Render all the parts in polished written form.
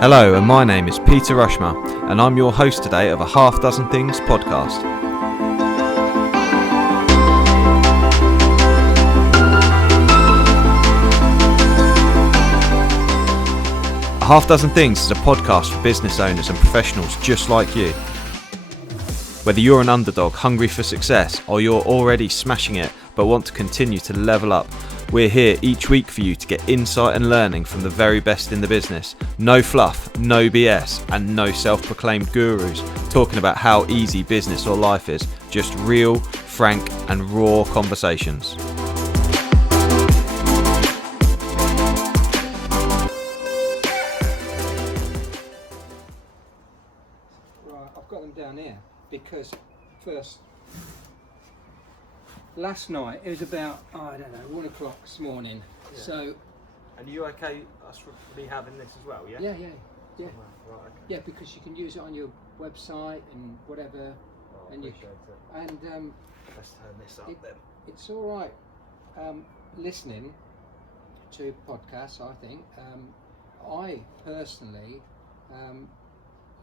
Hello, and my name is Peter Rushmer, and I'm your host today of a Half Dozen Things podcast. A Half Dozen Things is a podcast for business owners and professionals just like you. Whether you're an underdog hungry for success, or you're already smashing it but want to continue to level up, we're here each week for you to get insight and learning from the very best in the business. No fluff, no BS, and no self-proclaimed gurus talking about how easy business or life is. Just real, frank, and raw conversations. Right, I've got them down here because first, last night, it was about, I don't know, 1 o'clock this morning. Yeah. So, And are you okay us for me having this as well, yeah? yeah. Right, okay. Yeah, because you can use it on your website and whatever. Oh, And appreciate it. And Let's turn this up then. it's all right listening to podcasts, I think. I personally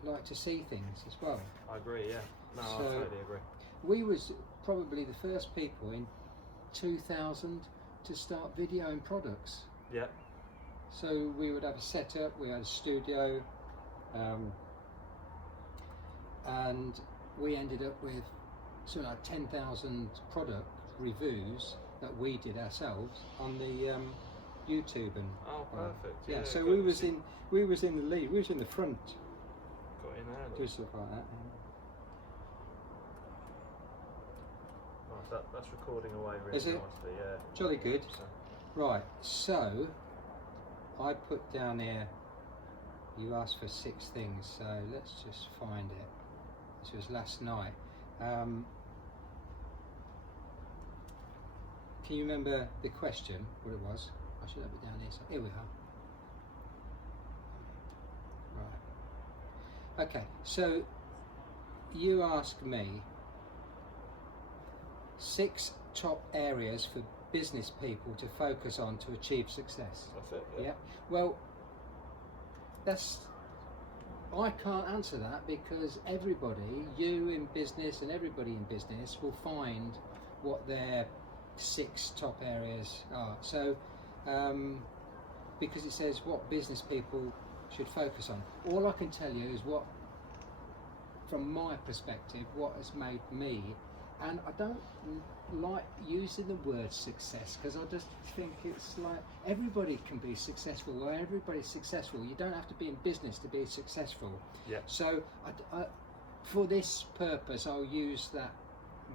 like to see things as well. I agree, yeah. No, I So- totally agree. We was probably the first people in 2000 to start videoing products. Yeah. So we would have a setup, we had a studio, and we ended up with something like 10,000 product reviews that we did ourselves on the YouTube and Oh, perfect. yeah. So good. we was in the lead, we was in the front, Got in there. doing stuff like that. Nice, that's recording away really Is it? nicely, yeah. Jolly good. So, Right, so I put down here, you asked for 6 things, so let's just find it. This was last night. Can you remember the question, what it was? I should have it down here, so here we are. Right. Okay, so you asked me 6 top areas for business people to focus on to achieve success. that's it, yeah. Yeah. Well, I can't answer that because everybody, you in business and everybody in business, will find what their 6 top areas are. So, because it says what business people should focus on. All I can tell you is what, from my perspective, what has made me. And I don't like using the word success because I just think it's like everybody can be successful or everybody's successful. You don't have to be in business to be successful. Yeah. So I, for this purpose, I'll use that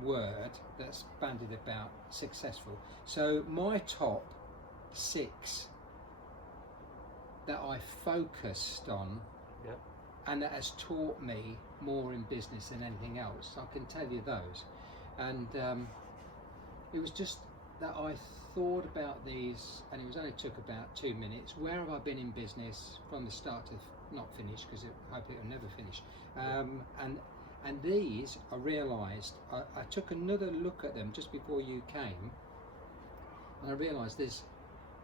word that's bandied about, successful. So my top 6 that I focused on, Yeah. and that has taught me more in business than anything else, I can tell you those. And it was just that I thought about these, and it only took about 2 minutes. Where have I been in business from the start to not finish, because hopefully it'll never finish. And these, I realised, I took another look at them just before you came, and I realised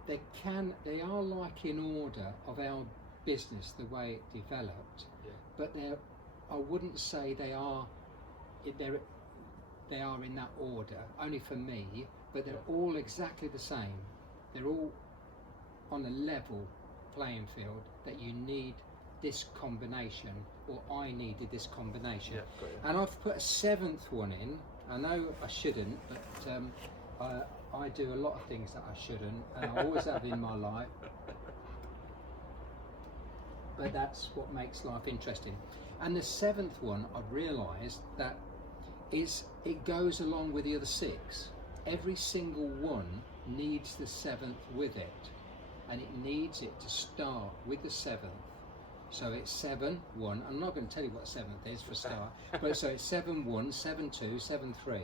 they are like in order of our business, the way it developed, Yeah. but I wouldn't say they are in that order, only for me, but they're all exactly the same. They're all on a level playing field that you need this combination, or I needed this combination. Yeah, got you. And I've put a 7th one in. I know I shouldn't, but I do a lot of things that I shouldn't, and I always have in my life. But that's what makes life interesting. And the 7th one, I've realised that it goes along with the other 6. Every single one needs the 7th with it, and it needs it to start with the 7th. So it's 7, 1. I'm not going to tell you what 7th is for a start, but so it's 7, 1, 7, 2, 7, 3,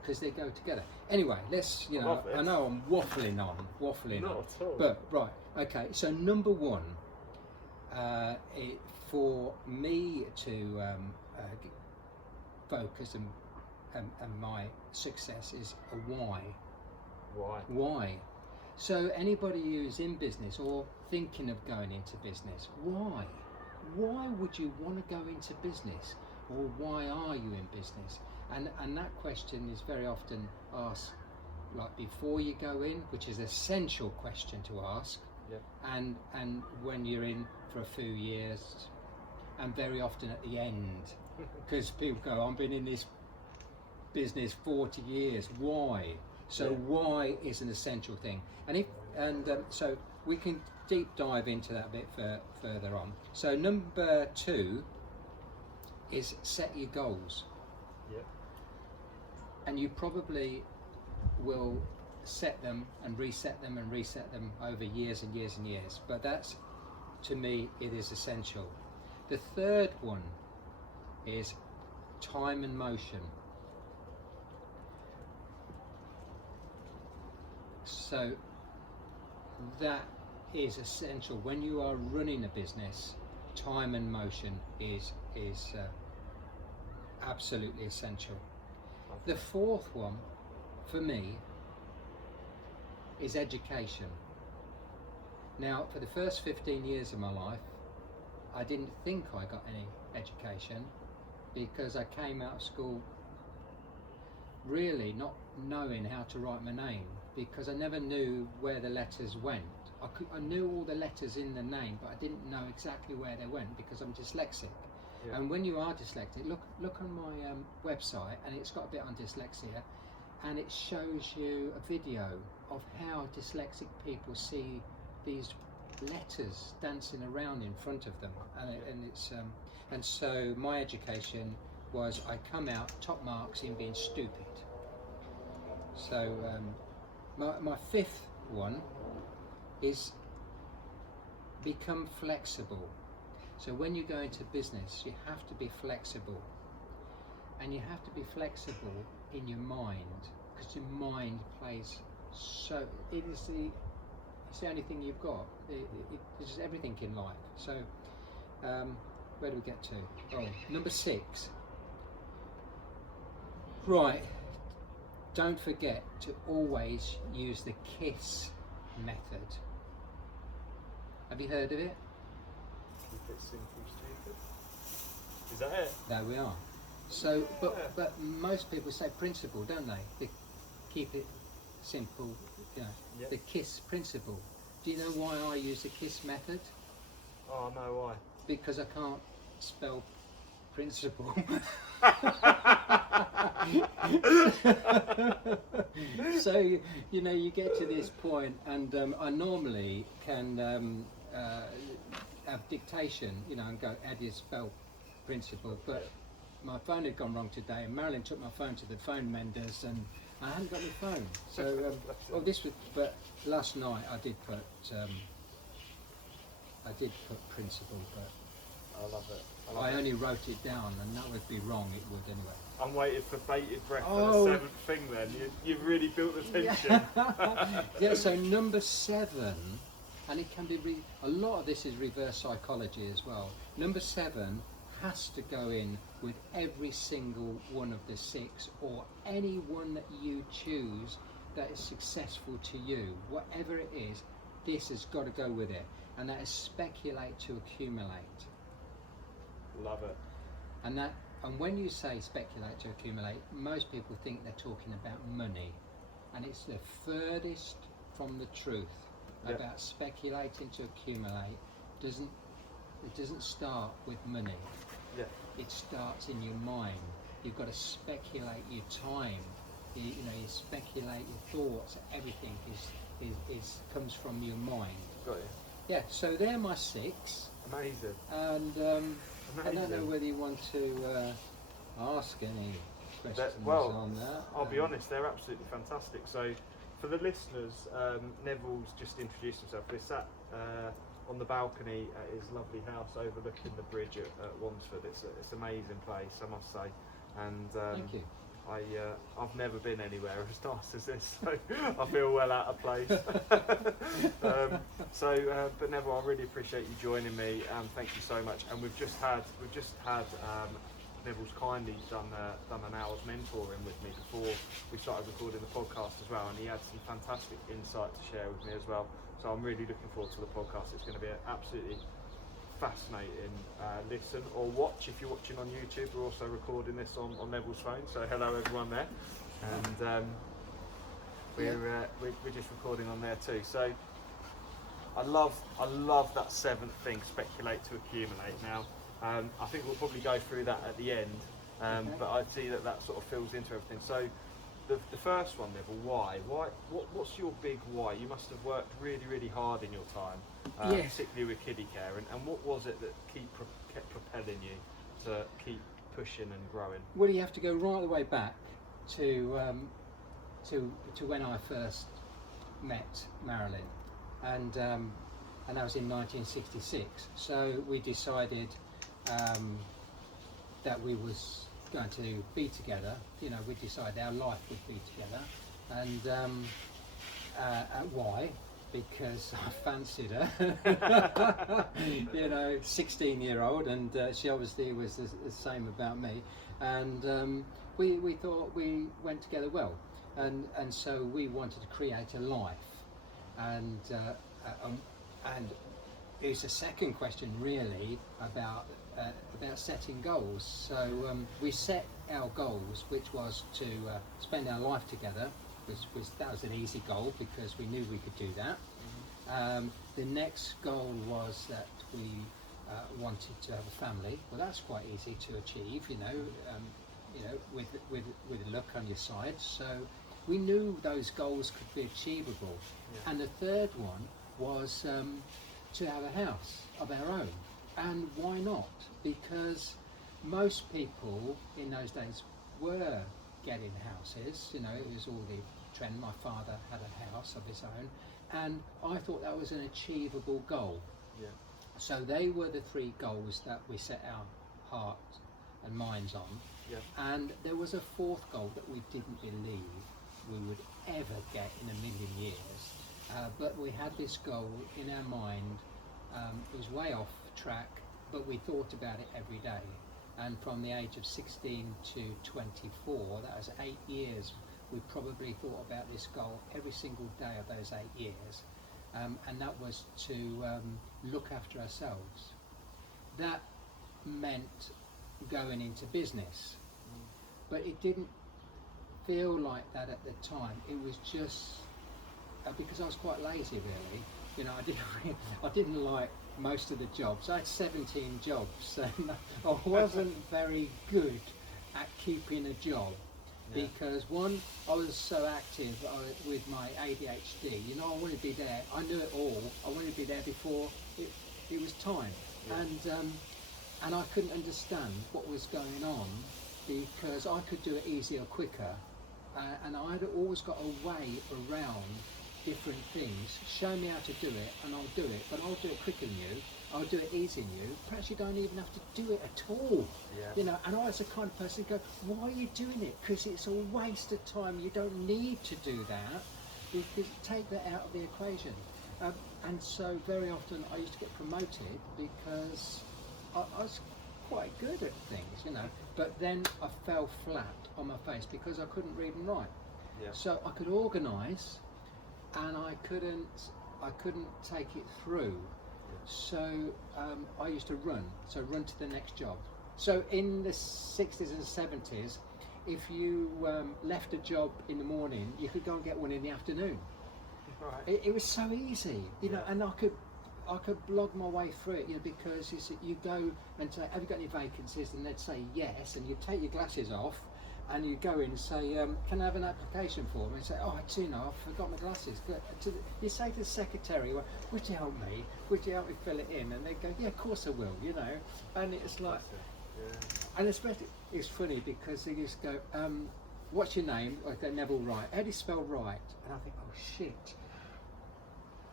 because they go together. Anyway, let's, I know I'm waffling on. Not at all. But right, okay. So number 1, for me to focus and my success is a why. Why? So anybody who's in business or thinking of going into business, why? why would you want to go into business, or why are you in business? And that question is very often asked like before you go in, which is an essential question to ask, and when you're in for a few years, and very often at the end, because people go, I've been in this business 40 years, why? So why is an essential thing, so we can deep dive into that a bit further on. So number 2 is set your goals. And you probably will set them and reset them and reset them over years and years and years, but that's, to me, it is essential. The third one is time and motion. So that is essential when you are running a business. Time and motion is absolutely essential. The fourth one for me is education. Now, for the first 15 years of my life, I didn't think I got any education, because I came out of school really not knowing how to write my name, because I never knew where the letters went. I knew all the letters in the name, but I didn't know exactly where they went because I'm dyslexic. And when you are dyslexic, look on my website, and it's got a bit on dyslexia, and it shows you a video of how dyslexic people see these letters dancing around in front of them, and so my education was, I come out top marks in being stupid. So my fifth one is become flexible. So when you go into business, you have to be flexible, and you have to be flexible in your mind, because your mind plays so, it's the only thing you've got. It's everything in life. So where do we get to? Oh, number 6. Right, don't forget to always use the KISS method. Have you heard of it? Keep it simple, stupid. Is that it? There we are. So, but most people say principle, don't they? They keep it simple, you know, the KISS principle. Do you know why I use the KISS method? Oh, no, why? Because I can't spell principle. So you know, you get to this point, and I normally can have dictation, you know, and go, how do you spell principle? But my phone had gone wrong today, and Marilyn took my phone to the phone menders, and I hadn't got my phone. So but last night I did put principle, but I love it. I only wrote it down, and that would be wrong. It would anyway. I'm waiting for bated breath for the 7th thing. Then you've really built the tension. Yeah. So number 7, and it can be a lot of this is reverse psychology as well. Number 7 has to go in with every single one of the 6, or any one that you choose that is successful to you, whatever it is. This has got to go with it, and that is speculate to accumulate. Love it. And when you say speculate to accumulate, most people think they're talking about money, and it's the furthest from the truth. About speculating to accumulate. It doesn't start with money. It starts in your mind. You've got to speculate your time. You speculate your thoughts. Everything is comes from your mind. Got you. Yeah. So they're my 6. Amazing. And I don't know whether you want to ask any questions on that. I'll be honest, they're absolutely fantastic. So, for the listeners, Neville's just introduced himself. We're sat on the balcony at his lovely house overlooking the bridge at Wansford. It's an amazing place, I must say. And thank you. I've never been anywhere as nice as this, so I feel well out of place. But Neville, I really appreciate you joining me. Thank you so much. And we've just had Neville's kindly done an hour's mentoring with me before we started recording the podcast as well, and he had some fantastic insight to share with me as well. So I'm really looking forward to the podcast. It's going to be an absolutely fascinating listen or watch. If you're watching on YouTube, we're also recording this on Neville's phone, so hello everyone there. And we're just recording on there too. So I love that seventh thing, speculate to accumulate. Now I think we'll probably go through that at the end, but I see that sort of fills into everything. So the first one, Neville, why? What's your big why? You must have worked really hard in your time, Yes. particularly with kiddie care. And what was it that kept propelling you to keep pushing and growing? Well, you have to go right the way back to when I first met Marilyn, and that was in 1966. So we decided that we was going to be together. You know, we decided our life would be together, and why? Because I fancied her. You know, 16-year-old, and she obviously was the same about me, and we thought we went together well, and so we wanted to create a life, and it's a second question really about setting goals. So we set our goals, which was to spend our life together. That was an easy goal because we knew we could do that. The next goal was that we wanted to have a family. Well, that's quite easy to achieve, you know, with a look on your side. So we knew those goals could be achievable. Yeah. And the third one was to have a house of our own. And why not? Because most people in those days were getting houses. You know, it was all the trend. My father had a house of his own, and I thought that was an achievable goal. Yeah. So they were the three goals that we set our hearts and minds on. Yeah. And there was a fourth goal that we didn't believe we would ever get in a million years. But we had this goal in our mind. It was way off track, but we thought about it every day. And from the age of 16 to 24, that was 8 years, we probably thought about this goal every single day of those 8 years. And that was to look after ourselves. That meant going into business, but it didn't feel like that at the time. It was just because I was quite lazy, really. You know, I didn't like most of the jobs. I had 17 jobs, and I wasn't very good at keeping a job. Yeah. Because one, I was so active with my ADHD. You know, I wanted to be there. I knew it all. I wanted to be there before it was time. Yeah. And I couldn't understand what was going on because I could do it easier, quicker, and I'd always got a way around different things. Show me how to do it and I'll do it, but I'll do it quicker than you, I'll do it easier than you. Perhaps you don't even have to do it at all. Yeah. You know, and I was the kind of person who go, why are you doing it? Because it's a waste of time. You don't need to do that. Because take that out of the equation. And so very often I used to get promoted because I was quite good at things, you know, but then I fell flat on my face because I couldn't read and write. Yeah. So I could organise, and I couldn't take it through. So I used to run to the next job. So in the 60s and 70s, if you left a job in the morning, you could go and get one in the afternoon. Right. It was so easy, you know, and I could blog my way through it, you know, because you go and say, have you got any vacancies? And they'd say yes, and you take your glasses off, and you go in and say, can I have an application form? And say, oh, you know, I forgot my glasses. You say to the secretary, well, would you help me? Would you help me fill it in? And they go, yeah, of course I will, you know. And it's like, and especially, it's funny because they just go, what's your name? I go, Neville Wright. How do you spell Wright? And I think, oh, shit.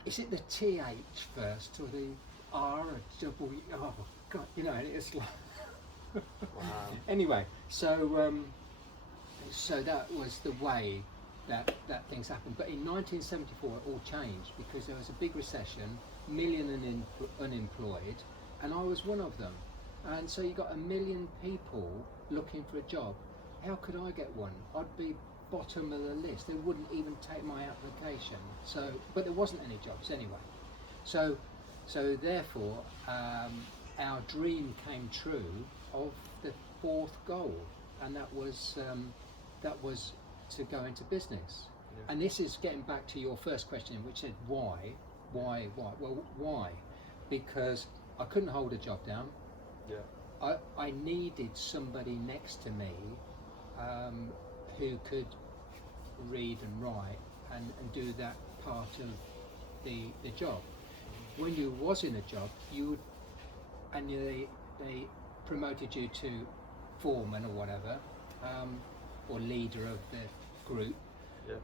Is it the TH first or the R or W? Oh, God, you know, and it's like, wow. Anyway, so that was the way that things happened. But in 1974 it all changed because there was a big recession, million unemployed, and I was one of them. And so you got 1 million people looking for a job. How could I get one? I'd be bottom of the list. They wouldn't even take my application. So, but there wasn't any jobs anyway. So therefore, our dream came true of the fourth goal, and that was to go into business. Yeah. And this is getting back to your first question, which said why? Well, why? Because I couldn't hold a job down. Yeah. I needed somebody next to me who could read and write and do that part of the job. When you was in a job, they promoted you to foreman or whatever, or leader of the group. Yeah.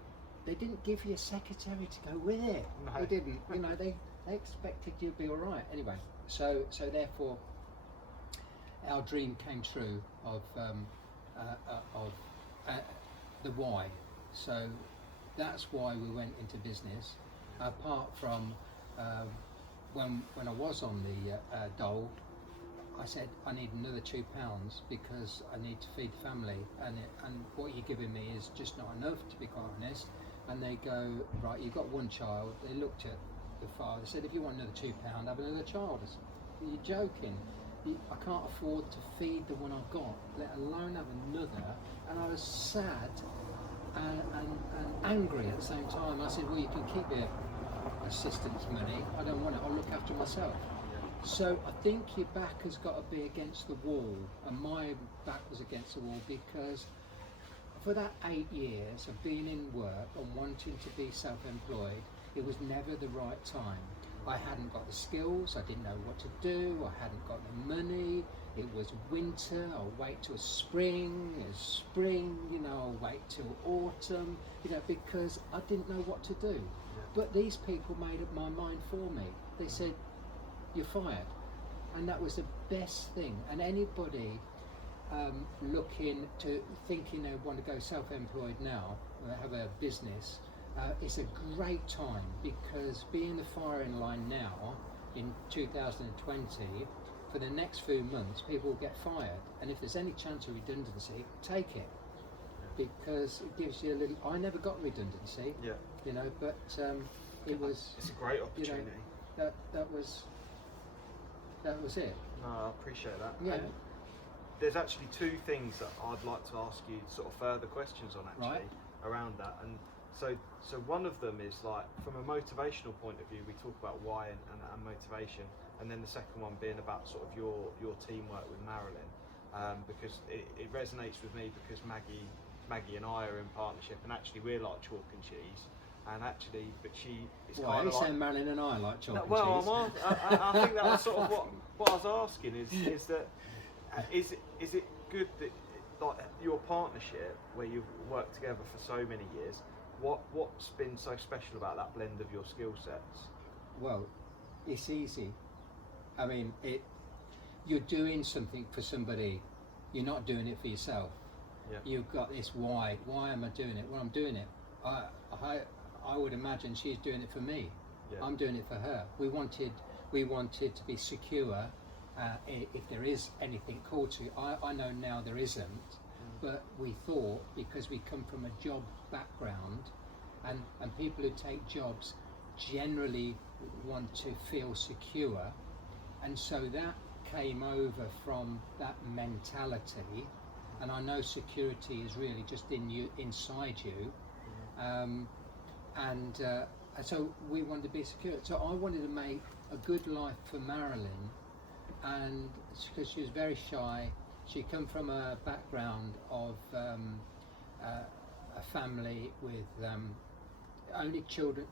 They didn't give you a secretary to go with it. No. They didn't. They expected you to be all right. Anyway, so therefore, our dream came true of the why. So that's why we went into business. Apart from when I was on the dole, I said I need another £2 because I need to feed the family, and what you're giving me is just not enough, to be quite honest. And they go, right, you've got one child. They looked at the father, said, if you want another £2, have another child. I said, are you joking? I can't afford to feed the one I've got, let alone have another. And I was sad and angry at the same time. I said, well, you can keep your assistance money. I don't want it. I'll look after myself. So I think your back has got to be against the wall, and my back was against the wall because for that 8 years of being in work and wanting to be self-employed, it was never the right time. I hadn't got the skills, I didn't know what to do, I hadn't got the money, it was winter, I'll wait till spring, I'll wait till autumn, because I didn't know what to do. But these people made up my mind for me. They said, you're fired. And that was the best thing. And anybody thinking they want to go self-employed now, or have a business, it's a great time, because being the firing line now in 2020, for the next few months people will get fired, and if there's any chance of redundancy, take it, because it gives you a little. I never got redundancy, but it's a great opportunity. That was it. No, I appreciate that. Yeah. And there's actually two things that I'd like to ask you sort of further questions on actually around that. And so one of them is like, from a motivational point of view, we talk about why and motivation, and then the second one being about sort of your teamwork with Marilyn, because it resonates with me, because Maggie and I are in partnership, and actually we're like chalk and cheese, and actually, but she is kind of like. Saying Marilyn and I like chalk and cheese? I think that was sort of what I was asking is that is it good that, like, your partnership where you've worked together for so many years, what's been so special about that blend of your skill sets? Well, it's easy. I mean, you're doing something for somebody, you're not doing it for yourself. Yeah. You've got this why am I doing it? Well, I'm doing it. I would imagine she's doing it for me. Yeah. I'm doing it for her. We wanted to be secure. If there is anything called to, I know now there isn't, but we thought, because we come from a job background, and people who take jobs generally want to feel secure, and so that came over from that mentality. And I know security is really just inside you, and so we wanted to be secure. So I wanted to make a good life for Marilyn, and because she was very shy, she come from a background of a family with only children.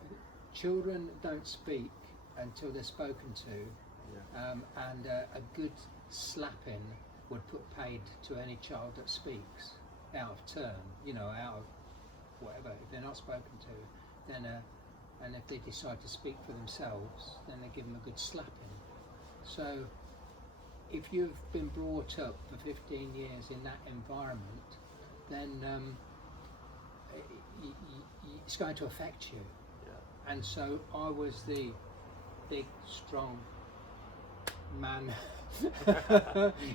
Children don't speak until they're spoken to, and a good slapping would put paid to any child that speaks out of turn, out of whatever. If they're not spoken to, then and if they decide to speak for themselves, then they give them a good slapping. So if you've been brought up for 15 years in that environment, then it's going to affect you. Yeah. And so I was the big, strong man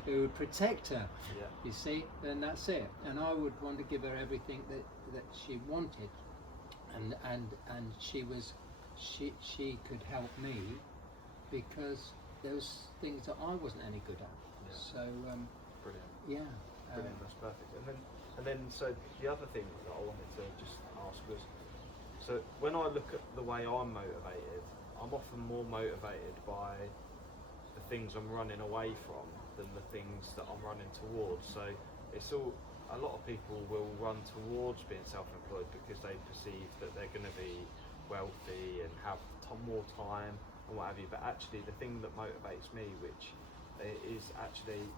who would protect her. Yeah. You see, and that's it. And I would want to give her everything that she wanted, and she could help me, because there was things that I wasn't any good at. Yeah. So Brilliant. yeah. Brilliant, that's perfect. And then so the other thing that I wanted to just ask was, so when I look at the way I'm motivated, I'm often more motivated by the things I'm running away from than the things that I'm running towards. So it's all, a lot of people will run towards being self-employed because they perceive that they're going to be wealthy and have more time and what have you. But actually, the thing that motivates me, which is actually,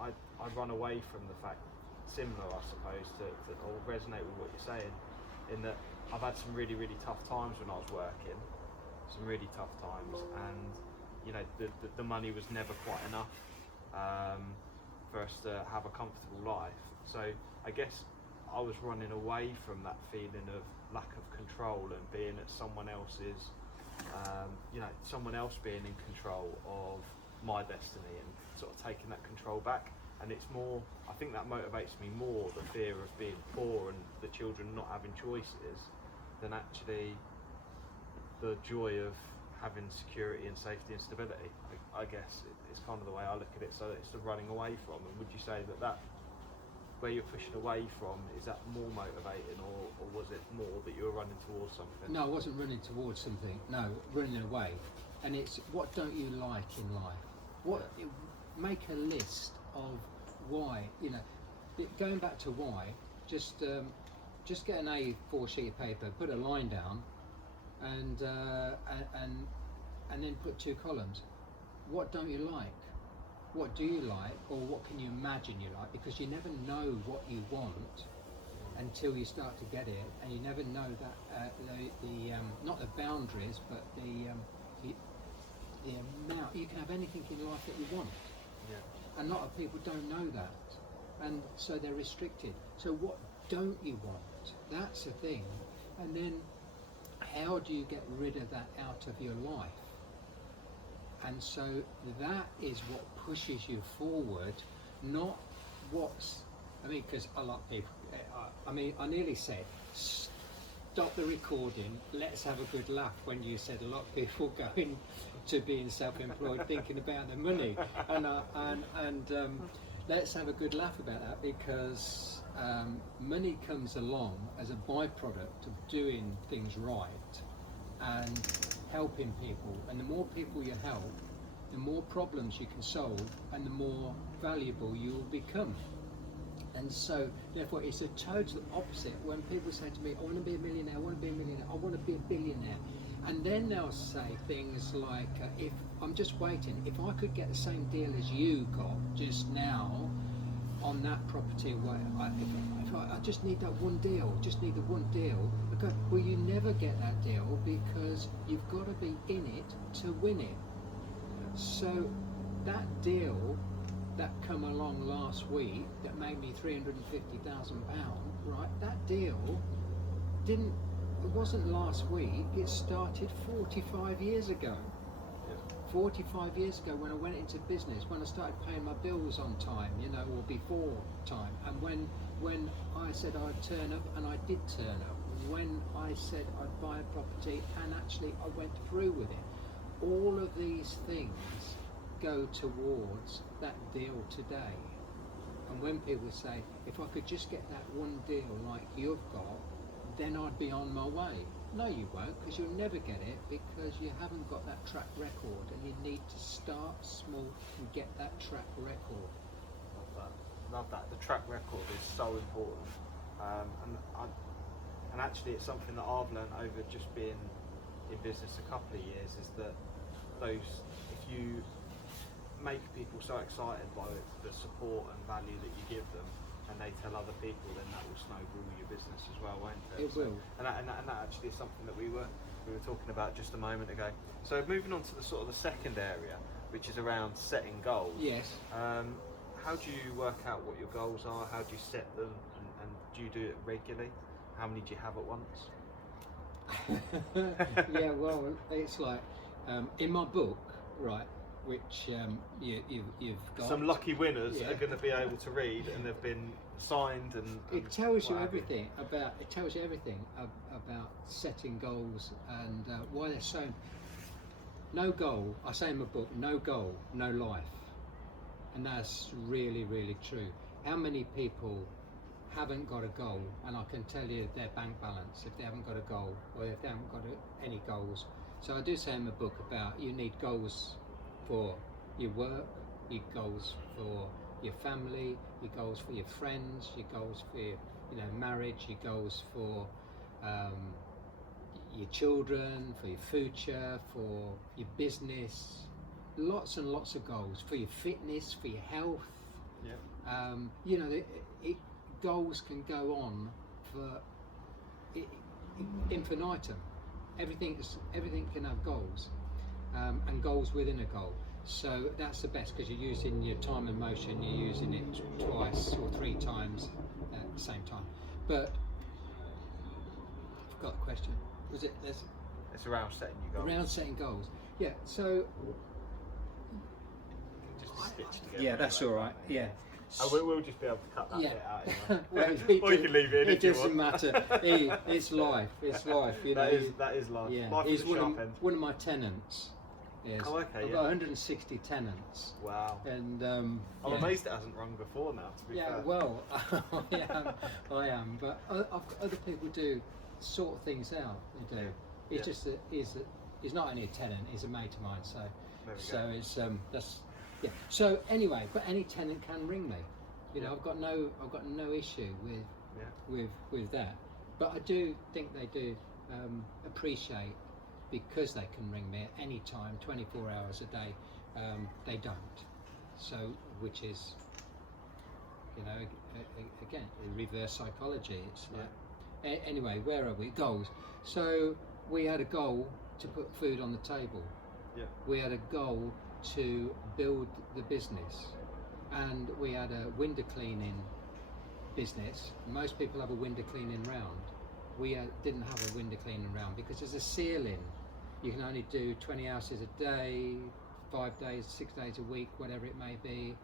I run away from the fact, similar I suppose to or resonate with what you're saying, in that I've had some really, really tough times when I was working, some really tough times, and you know the money was never quite enough for us to have a comfortable life. So I guess I was running away from that feeling of lack of control and being at someone else's, someone else being in control of my destiny and sort of taking that control back. And it's more, I think that motivates me more, the fear of being poor and the children not having choices, than actually the joy of having security and safety and stability. I guess it's kind of the way I look at it. So it's the running away from. And would you say that where you're pushing away from, is that more motivating, or was it more that you were running towards something? No, I wasn't running towards something. No, running away. And it's, what don't you like in life? Make a list of why. Going back to why, just get an A4 sheet of paper, put a line down, and then put 2 columns. What don't you like? What do you like, or what can you imagine you like? Because you never know what you want until you start to get it, and you never know that not the boundaries, but the amount. You can have anything in life that you want. Yeah. And a lot of people don't know that, and so they're restricted. So what don't you want? That's the thing. And then how do you get rid of that out of your life? And so that is what pushes you forward, not what's, because a lot of people, I nearly said, stop the recording, let's have a good laugh, when you said a lot of people going to being self-employed thinking about their money. And let's have a good laugh about that, because money comes along as a byproduct of doing things right and helping people, and the more people you help, the more problems you can solve and the more valuable you will become. And so therefore it's a total opposite when people say to me, I want to be a millionaire, I want to be a millionaire, I want to be a billionaire, and then they'll say things like, if I'm just waiting, if I could get the same deal as you got just now on that property, I just need that one deal, just need the one deal. Okay, well, you never get that deal because you've got to be in it to win it. So that deal that come along last week that made me £350,000, right? That deal it wasn't last week, it started 45 years ago. 45 years ago when I went into business, when I started paying my bills on time, or before time, and when I said I'd turn up, and I did turn up, when I said I'd buy a property and actually I went through with it. All of these things go towards that deal today. And when people say, if I could just get that one deal like you've got, then I'd be on my way. No, you won't, because you'll never get it, because you haven't got that track record, and you need to start small and get that track record. Love that. The track record is so important, and actually it's something that I've learned over just being in business a couple of years, is that if you make people so excited by the support and value that you give them, and they tell other people, then that will snowball your business as well, won't it? It will. And that actually is something that we were talking about just a moment ago. So moving on to the sort of the second area, which is around setting goals. Yes. How do you work out what your goals are? How do you set them? And do you do it regularly? How many do you have at once? Yeah, well, it's like in my book, right, which you've got. Some lucky winners are going to be able to read, and they've been signed, and it tells you everything about setting goals and why they're so. no goal. I say in my book, no goal, no life, and that's really, really true. How many people haven't got a goal, and I can tell you their bank balance if they haven't got a goal, or if they haven't got any goals. So I do say in my book about you need goals for your work, your goals for your family, your goals for your friends, your goals for your marriage, your goals for your children, for your future, for your business. Lots and lots of goals for your fitness, for your health. Goals can go on for infinitum. Everything can have goals, and goals within a goal. So that's the best, because you're using your time and motion. You're using it twice or three times at the same time. But I forgot the question. Was it? It's around setting your goals. Around setting goals. Yeah. So. Just stitch together. Yeah, that's all right. Yeah. We'll just be able to cut that bit out anyway. Well, or you can leave it in if you want. It doesn't matter. It's life. It's life. That is life. Yeah. Life He's is a sharp end. one of my tenants. Yes. Oh, okay. I've got 160 tenants. Wow. And I'm amazed it hasn't rung before now. To be fair. Well, I am. But other people do sort things out. They do. It's just that he's not only a tenant. He's a mate of mine. So it's that's. Yeah. So anyway, but any tenant can ring me. I've got no issue with that. But I do think they do appreciate, because they can ring me at any time, 24 hours a day. They don't. So, which is, again, reverse psychology. It's like, anyway, where are we? Goals. So we had a goal to put food on the table. Yeah. We had a goal to build the business, and we had a window cleaning business. Most people have a window cleaning round. We didn't have a window cleaning round because there's a ceiling. You can only do 20 houses a day, 5 days, 6 days a week, whatever it may be.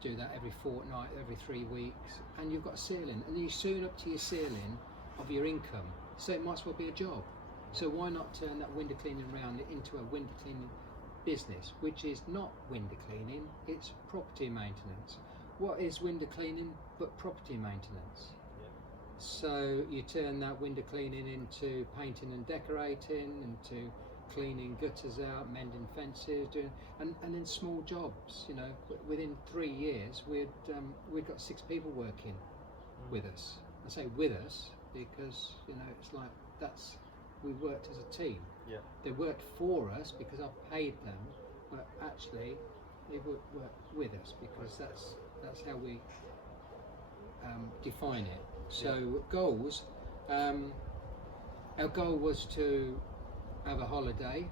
Do that every fortnight, every 3 weeks, and you've got a ceiling, and you're soon up to your ceiling of your income. So it might as well be a job. So why not turn that window cleaning round into a window cleaning business, which is not window cleaning, it's property maintenance. What is window cleaning but property maintenance? Yeah. So you turn that window cleaning into painting and decorating, into cleaning gutters out, mending fences, and then small jobs. Within 3 years we'd got 6 people working with us. I say with us because it's like we worked as a team. Yeah. They worked for us because I paid them, but actually they work with us because that's how we define it. So goals. Our goal was to have a holiday,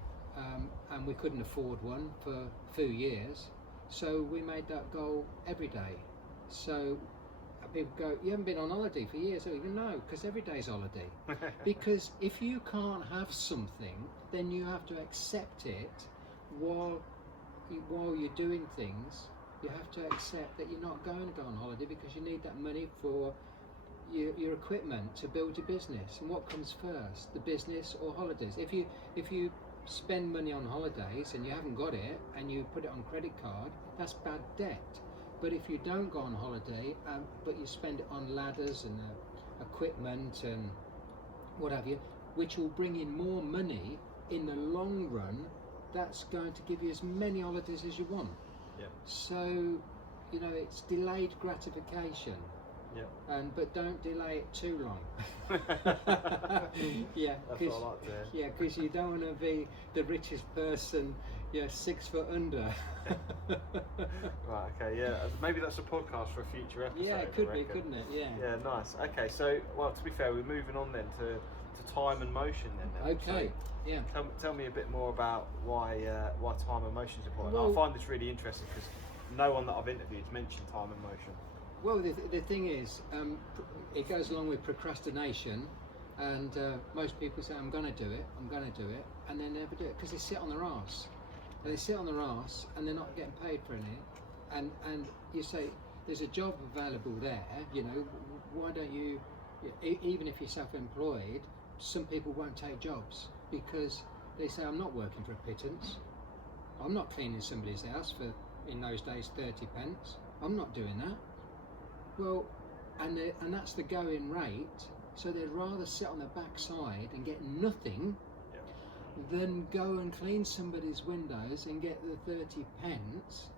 and we couldn't afford one for a few years, so we made that goal every day. So people go, you haven't been on holiday for years. I even know, because every day's holiday. Because if you can't have something, then you have to accept it while you're doing things. You have to accept that you're not going to go on holiday because you need that money for your equipment to build your business. And what comes first, the business or holidays? If you spend money on holidays and you haven't got it and you put it on credit card, that's bad debt. But if you don't go on holiday, but you spend it on ladders and equipment and what have you, which will bring in more money in the long run, that's going to give you as many holidays as you want. Yeah. So, it's delayed gratification. Yeah. But don't delay it too long. Yeah. That's what I like to hear. Yeah, because you don't want to be the richest person. 6 foot under. Right, okay, yeah. Maybe that's a podcast for a future episode. Yeah, it could be, couldn't it? Yeah. Yeah, nice. Okay, so, to be fair, we're moving on then to time and motion then. Okay, so, yeah. Tell me a bit more about why time and motion is important. Well, I find this really interesting because no one that I've interviewed has mentioned time and motion. Well, the thing is, it goes along with procrastination, and most people say, I'm going to do it, and they never do it because they sit on their arse. They sit on their arse and they're not getting paid for anything. And you say, there's a job available there, why don't you, even if you're self-employed, some people won't take jobs because they say, I'm not working for a pittance. I'm not cleaning somebody's house for, in those days, 30 pence. I'm not doing that. Well, and that's the going rate. So they'd rather sit on the backside and get nothing than go and clean somebody's windows and get the 30 pence,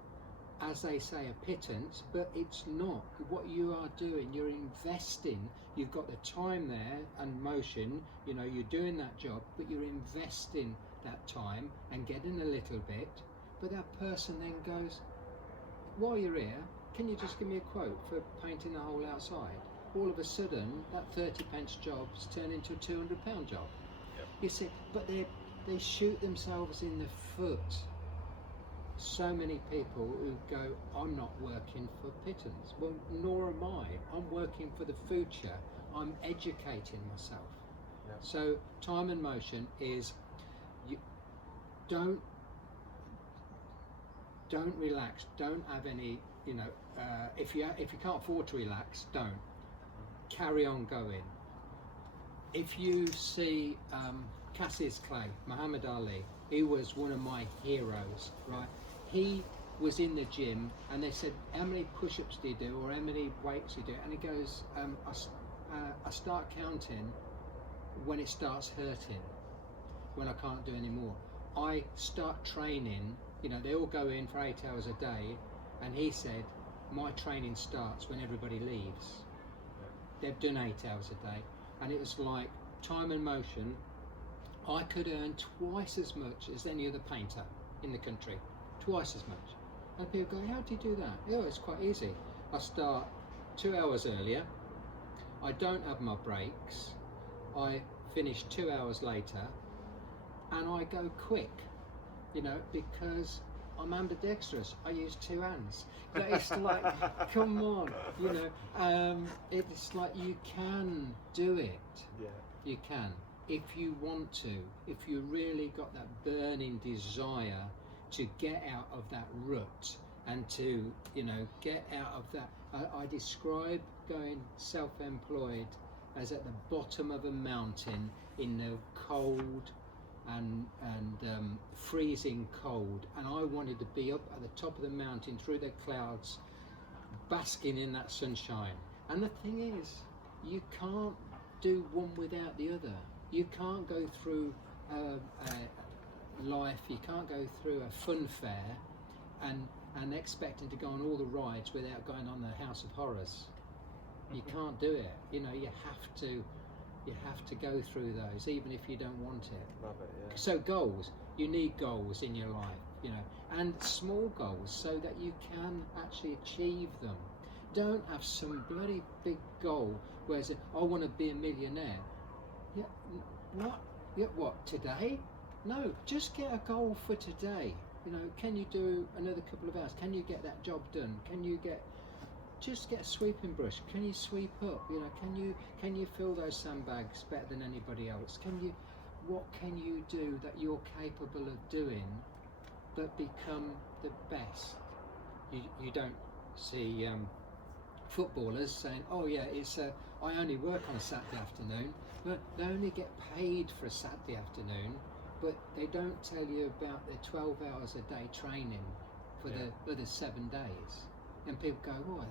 as they say, a pittance, but it's not. What you are doing, you're investing. You've got the time there and motion, you know, you're doing that job, but you're investing that time and getting a little bit. But that person then goes, while you're here, can you just give me a quote for painting the whole outside? All of a sudden, that 30 pence job's turned into a £200 job. Yep. You see, but they shoot themselves in the foot. So many people who go, I'm not working for pittance. Well, nor am I. I'm working for the future. I'm educating myself. Yep. So time and motion is, you don't relax. Don't have any, you know, if you can't afford to relax, don't. Carry on going. If you see Cassius Clay, Muhammad Ali, he was one of my heroes, right? He was in the gym and they said, how many push-ups do you do, or how many weights do you do? And he goes, I start counting when it starts hurting, when I can't do any more. I start training, you know, they all go in for 8 hours a day, and he said, my training starts when everybody leaves. They've done 8 hours a day, and it was like time and motion. I could earn twice as much as any other painter in the country, twice as much. And people go, how do you do that? Oh, it's quite easy. I start 2 hours earlier, I don't have my breaks, I finish 2 hours later, and I go quick, you know, because I'm ambidextrous. I use two hands. It's like, come on, you know. It's like you can do it. Yeah. You can, if you want to. If you really got that burning desire to get out of that rut and to, you know, get out of that. I describe going self-employed as at the bottom of a mountain in the cold and freezing cold, and I wanted to be up at the top of the mountain through the clouds, basking in that sunshine. And the thing is, you can't do one without the other. You can't go through life, you can't go through a fun fair and expecting to go on all the rides without going on the House of Horrors. You can't do it. You know, you have to go through those, even if you don't want it. Love it, yeah. So goals, you need goals in your life, you know, and small goals so that you can actually achieve them. Don't have some bloody big goal where it's, I want to be a millionaire. Yeah, what? Yeah, what, today? No, just get a goal for today. You know, can you do another couple of hours? Can you get that job done? Can you just get a sweeping brush? Can you sweep up? You know, can you fill those sandbags better than anybody else? What can you do that you're capable of doing, but become the best? You don't see footballers saying, oh yeah, it's I only work on a Saturday afternoon. But they only get paid for a Saturday afternoon, but they don't tell you about the 12 hours a day training for the other 7 days. And people go, oh,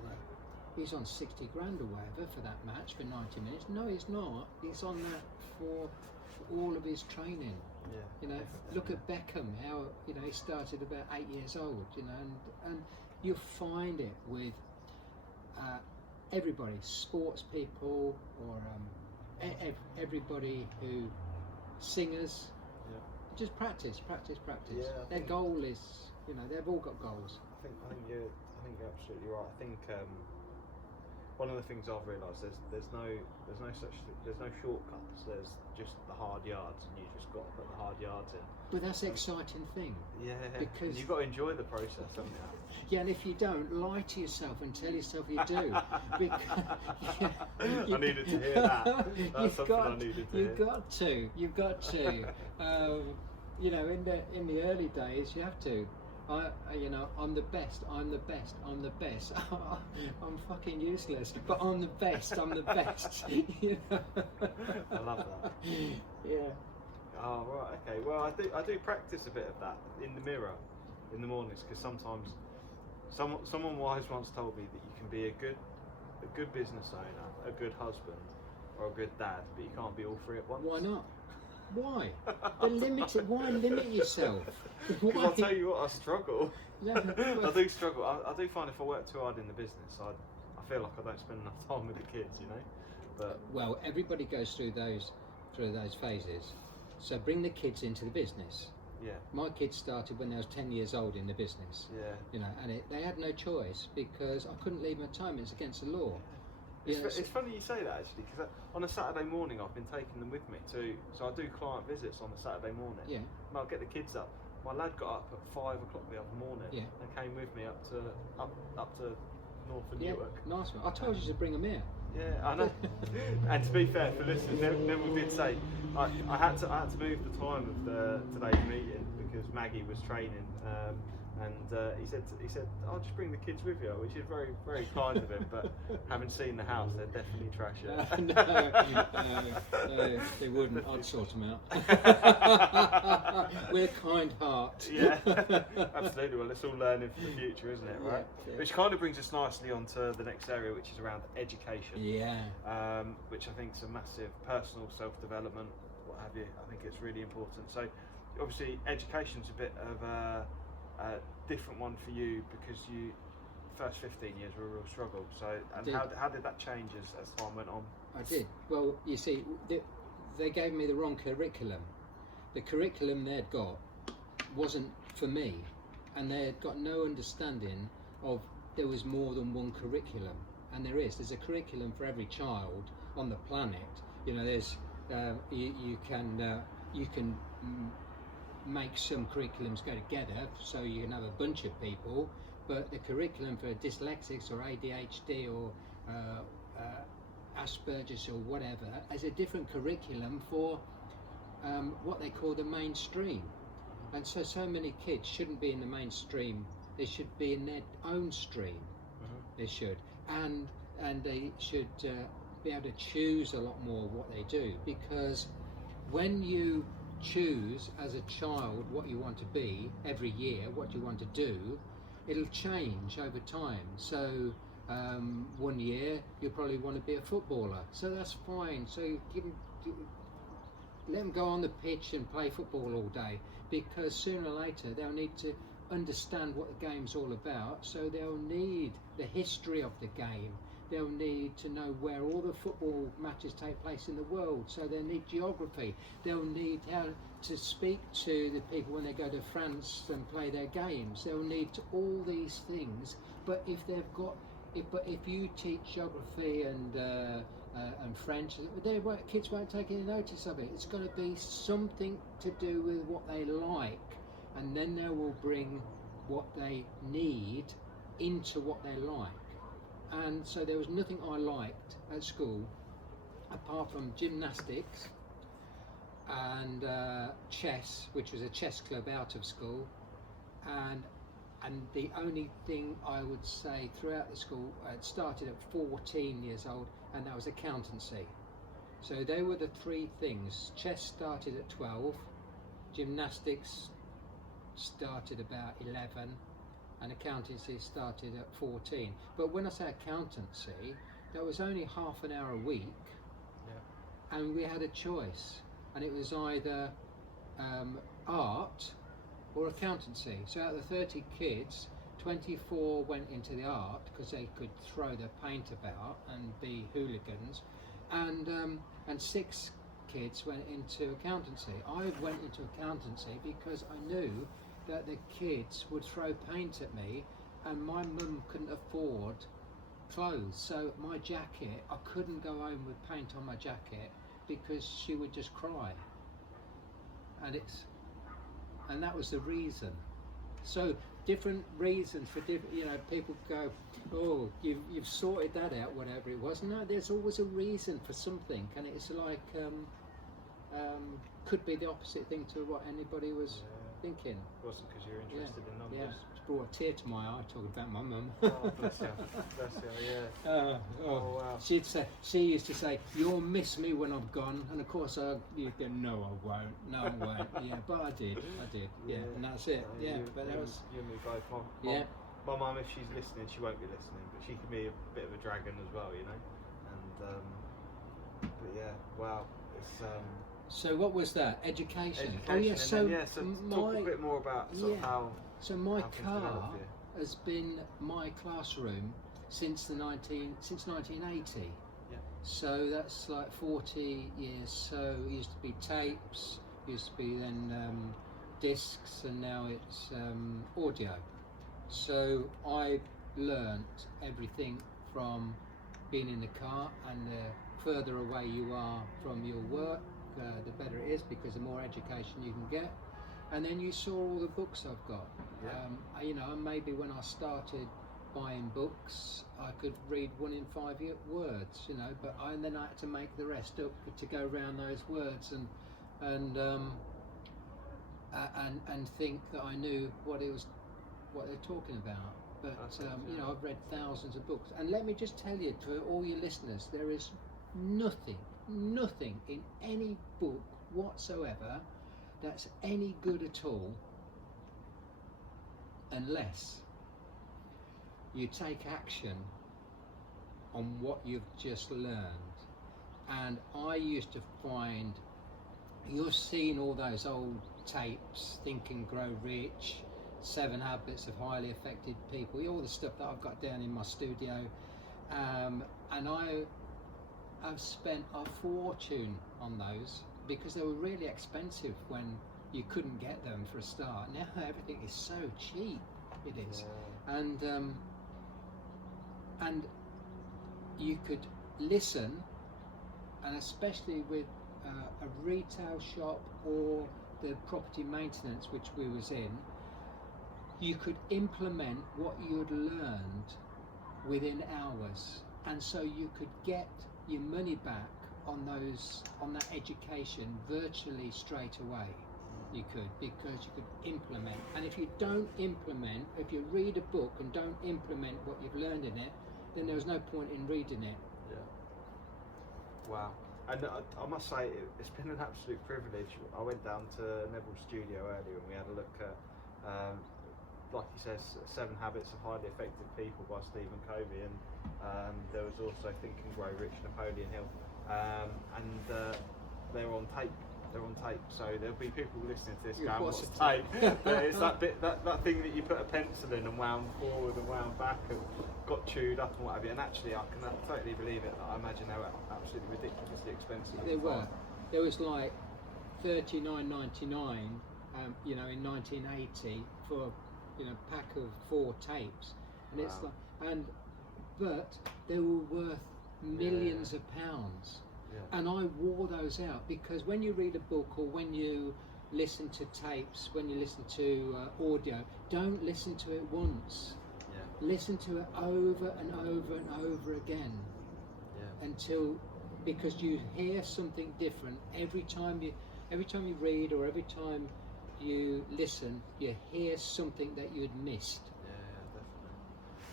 he's on 60 grand or whatever for that match for 90 minutes. No, he's not. He's on that for all of his training. Yeah, you know, definitely. Look at Beckham, how, you know, he started about 8 years old, you know, and you find it with everybody, sports people, or everybody who, singers, just practice. Yeah, Their goal is, you know, they've all got goals. I think you're absolutely right. I think one of the things I've realised there's no shortcuts. There's just the hard yards, and you just got to put the hard yards in. But that's the exciting thing. Yeah, because you've got to enjoy the process, haven't you? Yeah, and if you don't, lie to yourself and tell yourself you do. Because, I needed to hear that. That's something I needed to hear. You've got to. You know, in the early days, you have to. You know, I'm the best. I'm fucking useless, but I'm the best. You know? I love that. Yeah. Oh right, okay. Well, I do practice a bit of that in the mirror in the mornings, because sometimes someone wise once told me that you can be a good business owner, a good husband, or a good dad, but you can't be all three at once. Why not? Why? Why limit yourself? Because I'll tell you what, I struggle. Yeah, well, I do struggle. I do find if I work too hard in the business, I feel like I don't spend enough time with the kids, you know. But well, everybody goes through those phases. So bring the kids into the business. yeah, My kids started when they was 10 years old in the business. yeah. You know, and they had no choice because I couldn't leave them at home. It's against the law. It's funny you say that actually, because on a Saturday morning I've been taking them with me so I do client visits on a Saturday morning. Yeah. And I'll get the kids up. My lad got up at 5 o'clock the other morning and came with me up to North and Yeah, Newark. nice one. I told you to bring them here. Yeah, I know. And to be fair, for listeners, Neville did say I had to move the time of today's meeting because Maggie was training, and he said I'll just bring the kids with you, which is very very kind of him. But having seen the house, they're definitely trash it. No, they wouldn't. I'd sort them out. We're kind heart. Yeah, absolutely. Well, it's all learning for the future, isn't it? Right. Yeah. Which kind of brings us nicely onto the next area, which is around education. Yeah. Which I think is a massive personal self-development, what have you. I think it's really important. So, obviously, education's a bit of a different one for you because you first 15 years were a real struggle. So, and how did that change as time went on? I did. Well, you see, they gave me the wrong curriculum. The curriculum they'd got wasn't for me, and they'd got no understanding of there was more than one curriculum, and there's a curriculum for every child on the planet. You know, there's you can make some curriculums go together so you can have a bunch of people, but the curriculum for dyslexics or ADHD or Asperger's or whatever is a different curriculum for what they call the mainstream. And so many kids shouldn't be in the mainstream. They should be in their own stream. They should, and they should be able to choose a lot more what they do, because when you choose as a child what you want to be every year, what you want to do, it'll change over time. So one year you'll probably want to be a footballer, so that's fine. So let them go on the pitch and play football all day, because sooner or later they'll need to understand what the game's all about, so they'll need the history of the game. They'll need to know where all the football matches take place in the world, so they'll need geography. They'll need how to speak to the people when they go to France and play their games. They'll need all these things. But if you teach geography and French, kids won't take any notice of it. It's going to be something to do with what they like, and then they will bring what they need into what they like. And so there was nothing I liked at school apart from gymnastics and chess, which was a chess club out of school, and the only thing I would say throughout the school, it started at 14 years old, and that was accountancy. So they were the three things. Chess started at 12, gymnastics started about 11, and accountancy started at 14. But when I say accountancy, that was only half an hour a week, and we had a choice, and it was either art or accountancy. So out of the 30 kids, 24 went into the art because they could throw their paint about and be hooligans, and 6 kids went into accountancy. I went into accountancy because I knew that the kids would throw paint at me, and my mum couldn't afford clothes, so my jacket, I couldn't go home with paint on my jacket because she would just cry, and that was the reason. So different reasons for different, people go, oh, you've sorted that out, whatever it was. No, there's always a reason for something, and it's like could be the opposite thing to what anybody was thinking. It wasn't because you're interested in numbers. Yeah, it's brought a tear to my eye talking about my mum. Oh, bless you. Bless you, yeah. Oh, wow. She used to say, "You'll miss me when I'm gone," and of course you'd go, "No, I won't. No, I won't." Yeah, but I did. Yeah, and that's it. Yeah, but that was. You and me both. My mum, if she's listening, she won't be listening, but she can be a bit of a dragon as well, you know. And but yeah, wow, it's. So what was that? Education. Oh yeah. So talk a bit more about sort of how. So my how things car develop, has been my classroom since 1980. Yeah. So that's like 40 years. So it used to be tapes, used to be then discs, and now it's audio. So I learnt everything from being in the car, and the further away you are from your work, the better it is, because the more education you can get. And then you saw all the books I've got. You know, maybe when I started buying books, I could read 1 in 5 words, you know, but then I had to make the rest up to go around those words and think that I knew what they're talking about. But you know, I've read thousands of books, and let me just tell you, to all your listeners, there is nothing in any book whatsoever that's any good at all unless you take action on what you've just learned. And I used to find, you've seen all those old tapes, Think and Grow Rich, 7 Habits of Highly Effective People, all the stuff that I've got down in my studio, and I've spent a fortune on those because they were really expensive when you couldn't get them for a start. Now everything is so cheap, it is. And you could listen, and especially with a retail shop or the property maintenance which we was in, you could implement what you'd learned within hours, and so you could get your money back on that education virtually straight away. You could, because you could implement. And if you don't implement, if you read a book and don't implement what you've learned in it, then there's no point in reading it. Yeah. Wow. And I must say, it's been an absolute privilege. I went down to Neville's studio earlier and we had a look at, like he says, 7 Habits of Highly Effective People by Stephen Covey, and there was also Think and Grow Rich, Napoleon Hill, and they're on tape. So there'll be people listening to this going, "What's tape?" But it's that bit, that thing that you put a pencil in and wound forward and wound back and got chewed up and what have you. And actually, I can totally believe it. I imagine they were absolutely ridiculously expensive. They were. There was like $39.99, you know, in 1980 for a pack of 4 tapes, and it's like, but they were worth millions of pounds. Yeah. And I wore those out, because when you read a book or when you listen to tapes, when you listen to audio, don't listen to it once. Yeah. Listen to it over and over and over again, until, because you hear something different every time you read, or every time you listen, you hear something that you'd missed. Yeah, definitely.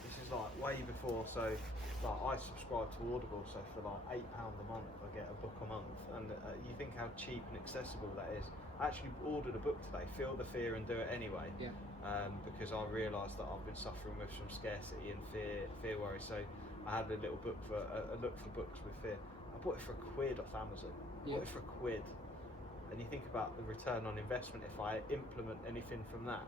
This is like way before, so like I subscribe to Audible, so for like £8 a month I get a book a month, and you think how cheap and accessible that is. I actually ordered a book today, Feel the Fear and Do It Anyway, because I realised that I've been suffering with some scarcity and fear worry, so I had a little book for a look for books with fear. I bought it for £1 off Amazon. Bought it for £1. And you think about the return on investment if I implement anything from that.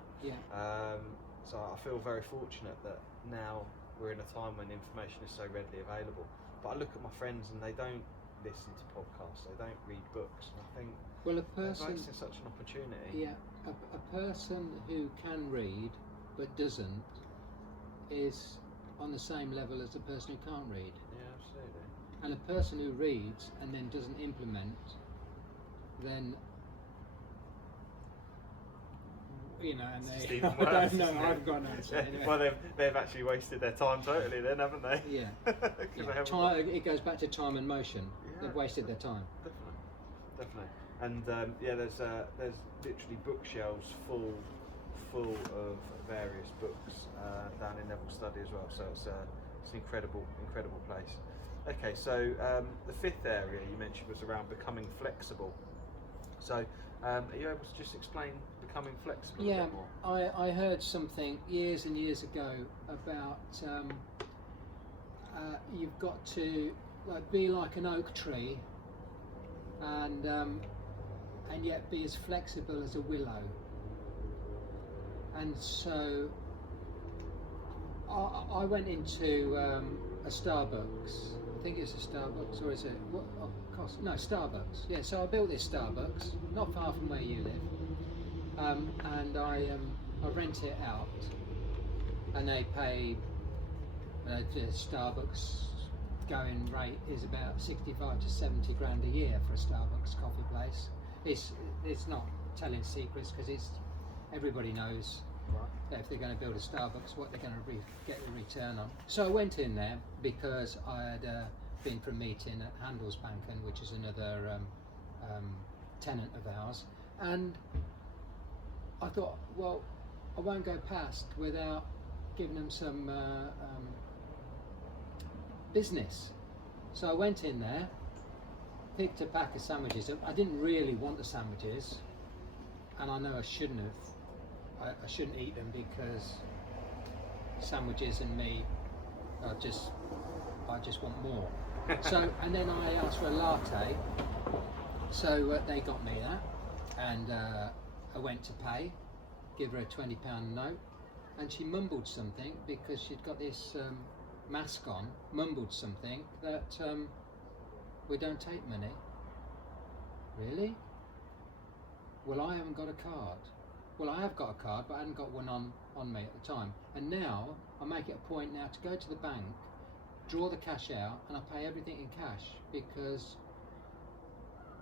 So I feel very fortunate that now we're in a time when information is so readily available. But I look at my friends and they don't listen to podcasts, they don't read books, and I think, well, a person, it's such an opportunity. Yeah, a person who can read but doesn't is on the same level as the person who can't read. Yeah, absolutely. And a person who reads and then doesn't implement, then, you know, and they, I don't know, I've got an answer. Anyway. Well, they've actually wasted their time totally then, haven't they? Yeah. It goes back to time and motion. They've wasted their time. Definitely. And there's literally bookshelves full of various books down in Neville Study as well. So it's an incredible place. Okay, so the fifth area you mentioned was around becoming flexible. So are you able to just explain becoming flexible a bit more? I heard something years and years ago about you've got to be like an oak tree and yet be as flexible as a willow. And so I went into a Starbucks. I think it's a Starbucks, or is it? What? Oh, cost? No, Starbucks. Yeah. So I built this Starbucks, not far from where you live, and I rent it out, and they pay. The Starbucks going rate is about 65 to 70 grand a year for a Starbucks coffee place. It's not telling secrets because everybody knows that if they're going to build a Starbucks, what they're going to get a return on. So I went in there because I had been for a meeting at Handelsbanken, which is another tenant of ours, and I thought, well, I won't go past without giving them some business. So I went in there, picked a pack of sandwiches. I didn't really want the sandwiches, and I know I shouldn't have. I shouldn't eat them because sandwiches and me, I just want more. So, and then I asked for a latte. So they got me that, and I went to pay, give her a £20 note, and she mumbled something because she'd got this mask on, mumbled something that we don't take money. Really? Well, I haven't got a card. Well, I have got a card, but I hadn't got one on me at the time. And now I make it a point now to go to the bank, draw the cash out, and I pay everything in cash because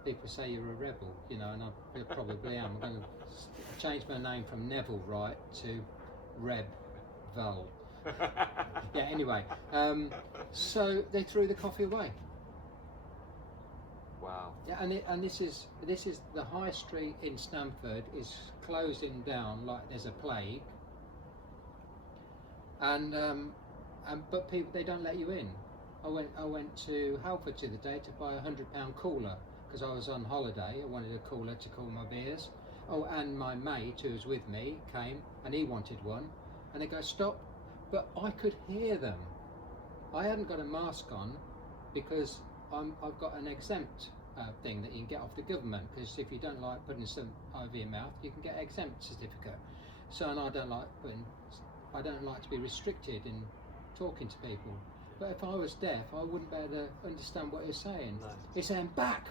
people say you're a rebel, you know, and I probably am. I'm going to change my name from Neville Wright to Reb Val. Yeah, anyway, so they threw the coffee away. Wow. Yeah, and this is the high street in Stamford is closing down like there's a plague. And but people, they don't let you in. I went to Halford the other day to buy a £100 cooler because I was on holiday. I wanted a cooler to cool my beers. Oh, and my mate who was with me came and he wanted one, and they go, stop. But I could hear them. I hadn't got a mask on because I've got an exempt thing that you can get off the government, because if you don't like putting some over your mouth, you can get an exempt certificate. So, and I don't like to be restricted in talking to people. But if I was deaf, I wouldn't be able to understand what he was saying. No. He's saying, back,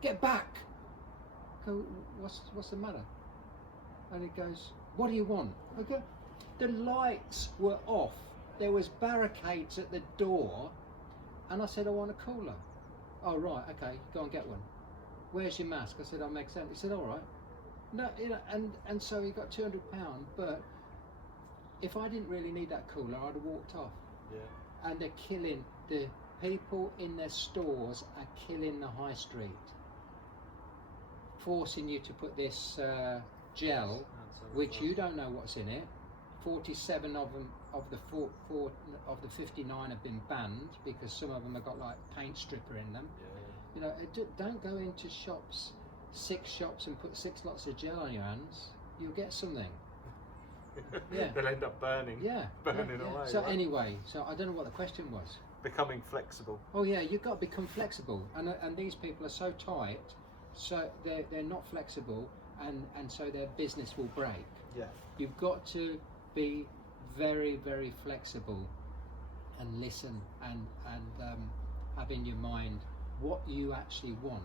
get back. I go, what's the matter? And he goes, what do you want? I go, the lights were off. There was barricades at the door, and I said, I want a cooler. Oh right, okay, go and get one. Where's your mask? I said, I'm exempt. He said, all right. No, you know, and so he got £200. But if I didn't really need that cooler, I'd have walked off. Yeah. And they're killing the people in their stores are killing the high street, forcing you to put this gel, which you don't know what's in it. 47 of them, of the 59 have been banned because some of them have got like paint stripper in them. Yeah. You know, don't go into shops, 6 shops, and put 6 lots of gel on your hands. You'll get something. Yeah. They'll end up burning. Yeah. Burning yeah. away. So right? anyway, so I don't know what the question was. Becoming flexible. Oh yeah, you've got to become flexible, and these people are so tight, so they're not flexible, and so their business will break. Yeah. You've got to be very, very flexible and listen and have in your mind what you actually want.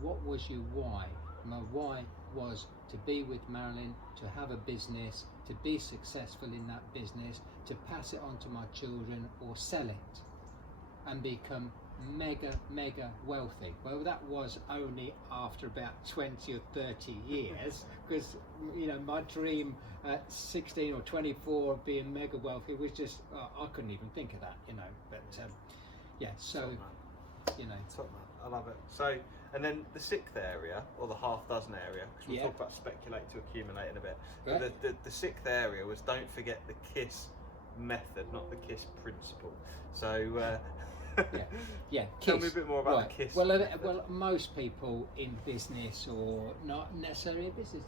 What was your why? My why was to be with Marilyn, to have a business, to be successful in that business, to pass it on to my children or sell it and become mega wealthy. Well, that was only after about 20 or 30 years, because you know, my dream at 16 or 24 of being mega wealthy was just I couldn't even think of that, you know. But yeah, so Top man. you know, Top man. I love it. So And then the sixth area, or the half dozen area, because we'll Yeah. talk about speculate to accumulate in a bit. Yeah. But the sixth area was don't forget the KISS method, not the KISS principle. So Yeah, tell me KISS. a bit more about Right. the KISS Well, method. well, most people in business, or not necessarily in business,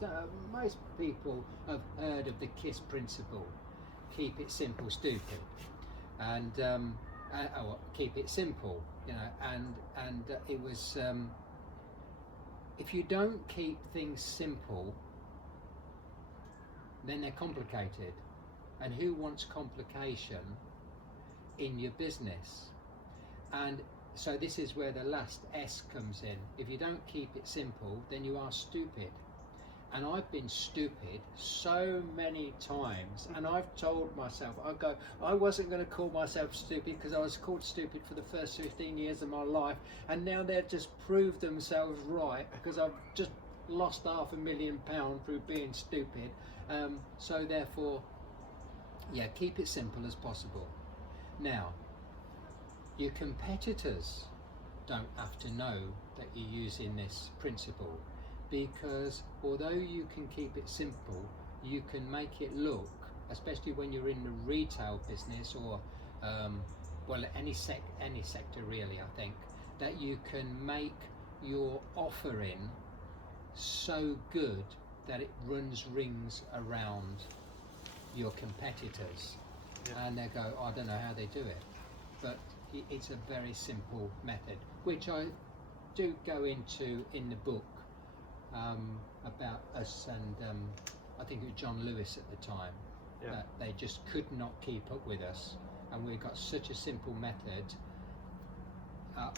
most people have heard of the KISS principle. Keep it simple, stupid, and or keep it simple. You know, and it was. If you don't keep things simple, then they're complicated, and who wants complication in your business? And so this is where the last S comes in. If you don't keep it simple, then you are stupid. And I've been stupid so many times, and I've told myself, I wasn't going to call myself stupid, because I was called stupid for the first 15 years of my life, and now they've just proved themselves right, because I've just lost £500,000 through being stupid. So therefore, yeah, keep it simple as possible. Now, your competitors don't have to know that you're using this principle, because although you can keep it simple, you can make it look, especially when you're in the retail business, or well, any sector really, I think, that you can make your offering so good that it runs rings around your competitors. Yeah. And they go, I don't know how they do it, but it's a very simple method, which I do go into in the book, about us, and I think it was John Lewis at the time, Yeah. that they just could not keep up with us, and we got such a simple method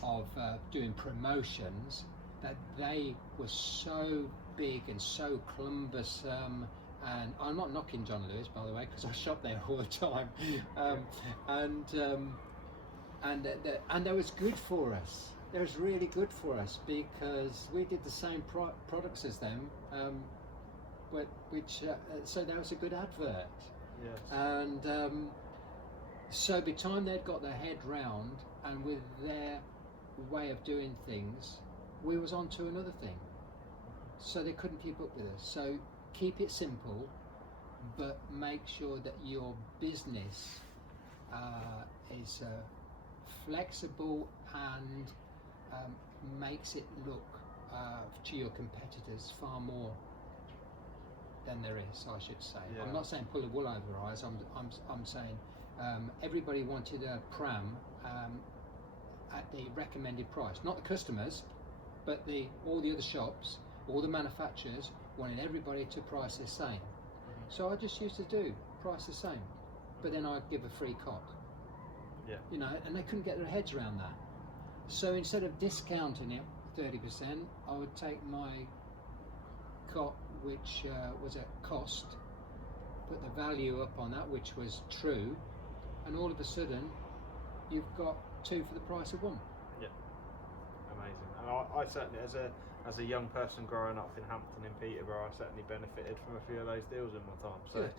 of doing promotions, that they were so big and so cumbersome. And I'm not knocking John Lewis, by the way, because I shop there all the time, and that was good for us. It was really good for us, because we did the same products as them, so that was a good advert. Yes. And so by the time they'd got their head round, and with their way of doing things, we was on to another thing. So they couldn't keep up with us. So keep it simple, but make sure that your business is flexible, and makes it look to your competitors far more than there is, I should say. Yeah. I'm not saying pull the wool over our eyes. I'm saying everybody wanted a pram at the recommended price, not the customers, but all the other shops, all the manufacturers wanted everybody to price the same. So I just used to do price the same, but then I'd give a free cot. Yeah. You know, and they couldn't get their heads around that. So instead of discounting it 30%, I would take my cot, which was at cost, put the value up on that, which was true, and all of a sudden you've got two for the price of one. Yeah, amazing. And I certainly, as a young person growing up in Hampton in Peterborough, I certainly benefited from a few of those deals in my time. So. Good.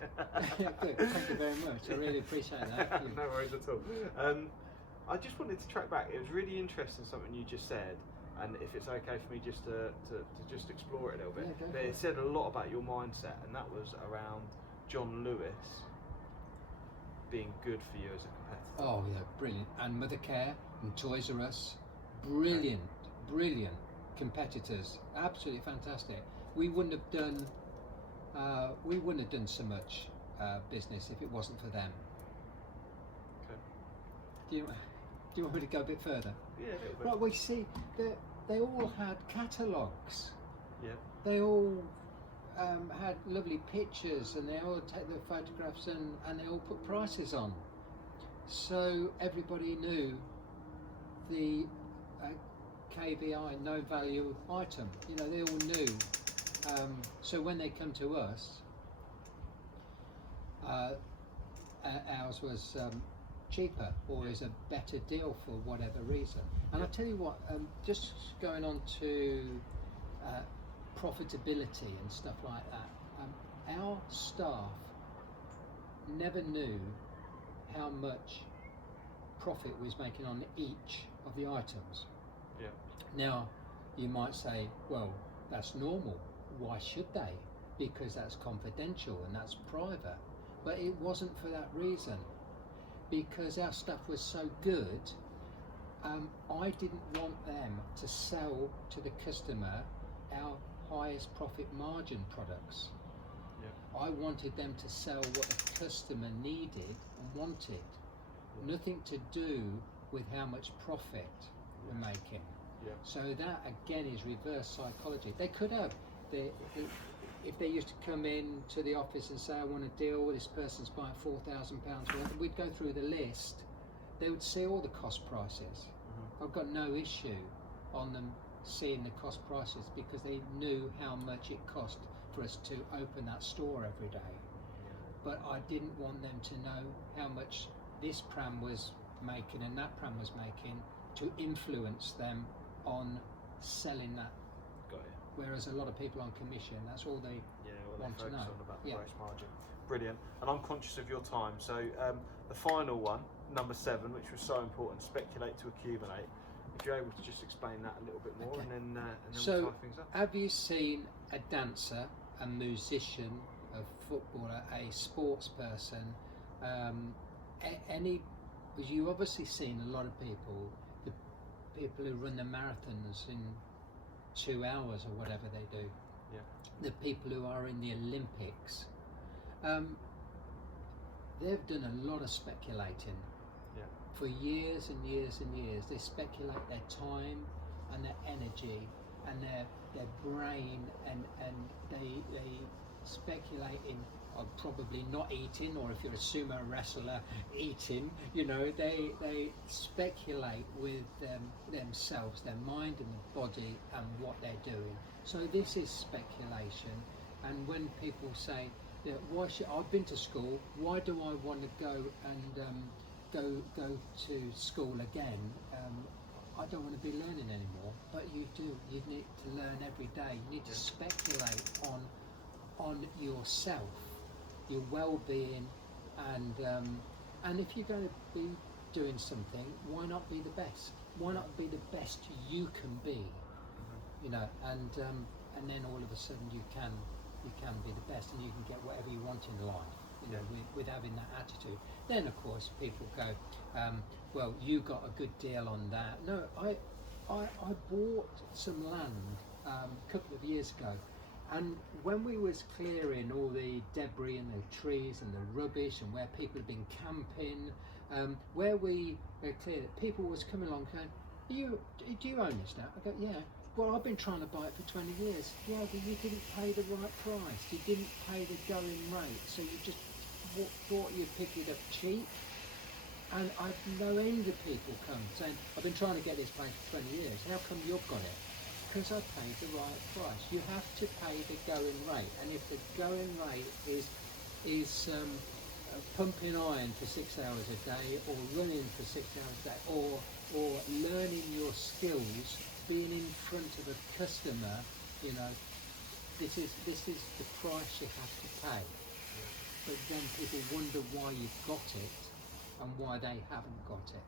Yeah, good. Thank you very much. I really appreciate that. No worries at all. I just wanted to track back. It was really interesting something you just said, and if it's okay for me just to just explore it a little bit. Yeah, go But for it it. said a lot about your mindset, and that was around John Lewis being good for you as a competitor. Oh yeah, brilliant. And Mother Care and Toys R Us, brilliant competitors, absolutely fantastic. We wouldn't have done so much business if it wasn't for them. Okay. Do you want me to go a bit further? Yeah, a little bit. Right, we see that they all had catalogues. Yeah. They all had lovely pictures, and they all take their photographs, and they all put prices on. So everybody knew the KVI, no value item. You know, they all knew. So when they come to us, ours was cheaper, or is a better deal for whatever reason. And I tell you what, just going on to profitability and stuff like that, our staff never knew how much profit we was making on each of the items. Yeah. Now, You might say, well, that's normal. Why should they? Because that's confidential and that's private. But it wasn't for that reason. Because our stuff was so good, I didn't want them to sell to the customer our highest profit margin products. Yeah. I wanted them to sell what the customer needed and wanted. Yeah. Nothing to do with how much profit we're making. Yeah. So that again is reverse psychology. They could have, if they used to come in to the office and say, I want to deal with this person's buying £4,000 worth, we'd go through the list. They would see all the cost prices. I've got no issue on them seeing the cost prices because they knew how much it cost for us to open that store every day. But I didn't want them to know how much this pram was making and that pram was making to influence them on selling that. Got it. Whereas a lot of people on commission, that's all they want to know. On about the gross margin. Brilliant. And I'm conscious of your time, so the final one, number 7, which was so important, speculate to accumulate. If you're able to just explain that a little bit more, and then we'll tie things up. Have you seen a dancer, a musician, a footballer, a sports person, you've obviously seen a lot of people, the people who run the marathons in 2 hours or whatever they do. Yeah. The people who are in the Olympics, they've done a lot of speculating. Yeah. For years and years and years. They speculate their time and their energy and their brain, and they speculate in probably not eating, or if you're a sumo wrestler, eating. They speculate with themselves, their mind and the body, and what they're doing. So this is speculation. And when people say, I've been to school, why do I want to go and go to school again? I don't want to be learning anymore. But you do. You need to learn every day. You need to speculate on yourself, your well-being, and if you're going to be doing something, why not be the best? Why not be the best you can be? And then all of a sudden you can be the best, and you can get whatever you want in life. With having that attitude. Then of course people go, well, you got a good deal on that. No, I bought some land a couple of years ago, and when we was clearing all the debris and the trees and the rubbish and where people had been camping, where we cleared it, people was coming along going, do you own this now? I go, yeah. Well, I've been trying to buy it for 20 years. Yeah, but you didn't pay the right price. You didn't pay the going rate. So you just thought you'd pick it up cheap. And I've no end of people come saying, I've been trying to get this place for 20 years. How come you've got it? Because I paid the right price. You have to pay the going rate. And if the going rate is pumping iron for 6 hours a day, or running for 6 hours a day, or learning your skills, being in front of a customer, this is the price you have to pay. But then people wonder why you've got it and why they haven't got it.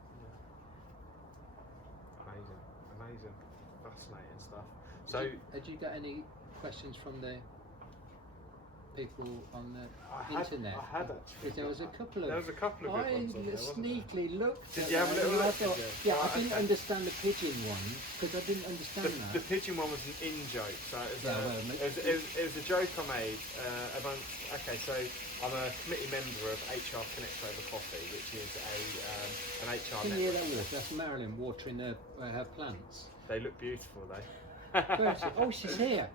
Amazing, fascinating stuff. So, had you got any questions from the people on the internet? I had actually. There was a couple of. There was a couple of good ones on there, sneakily looked. Did you have a little look? I didn't understand the pigeon one because I didn't understand that. The pigeon one was an in-joke. So it was a joke I made amongst. Okay, so I'm a committee member of HR Connect Over Coffee, which is an HR Can network. you hear that water? That's Marilyn watering her plants. They look beautiful, though. Oh, she's here.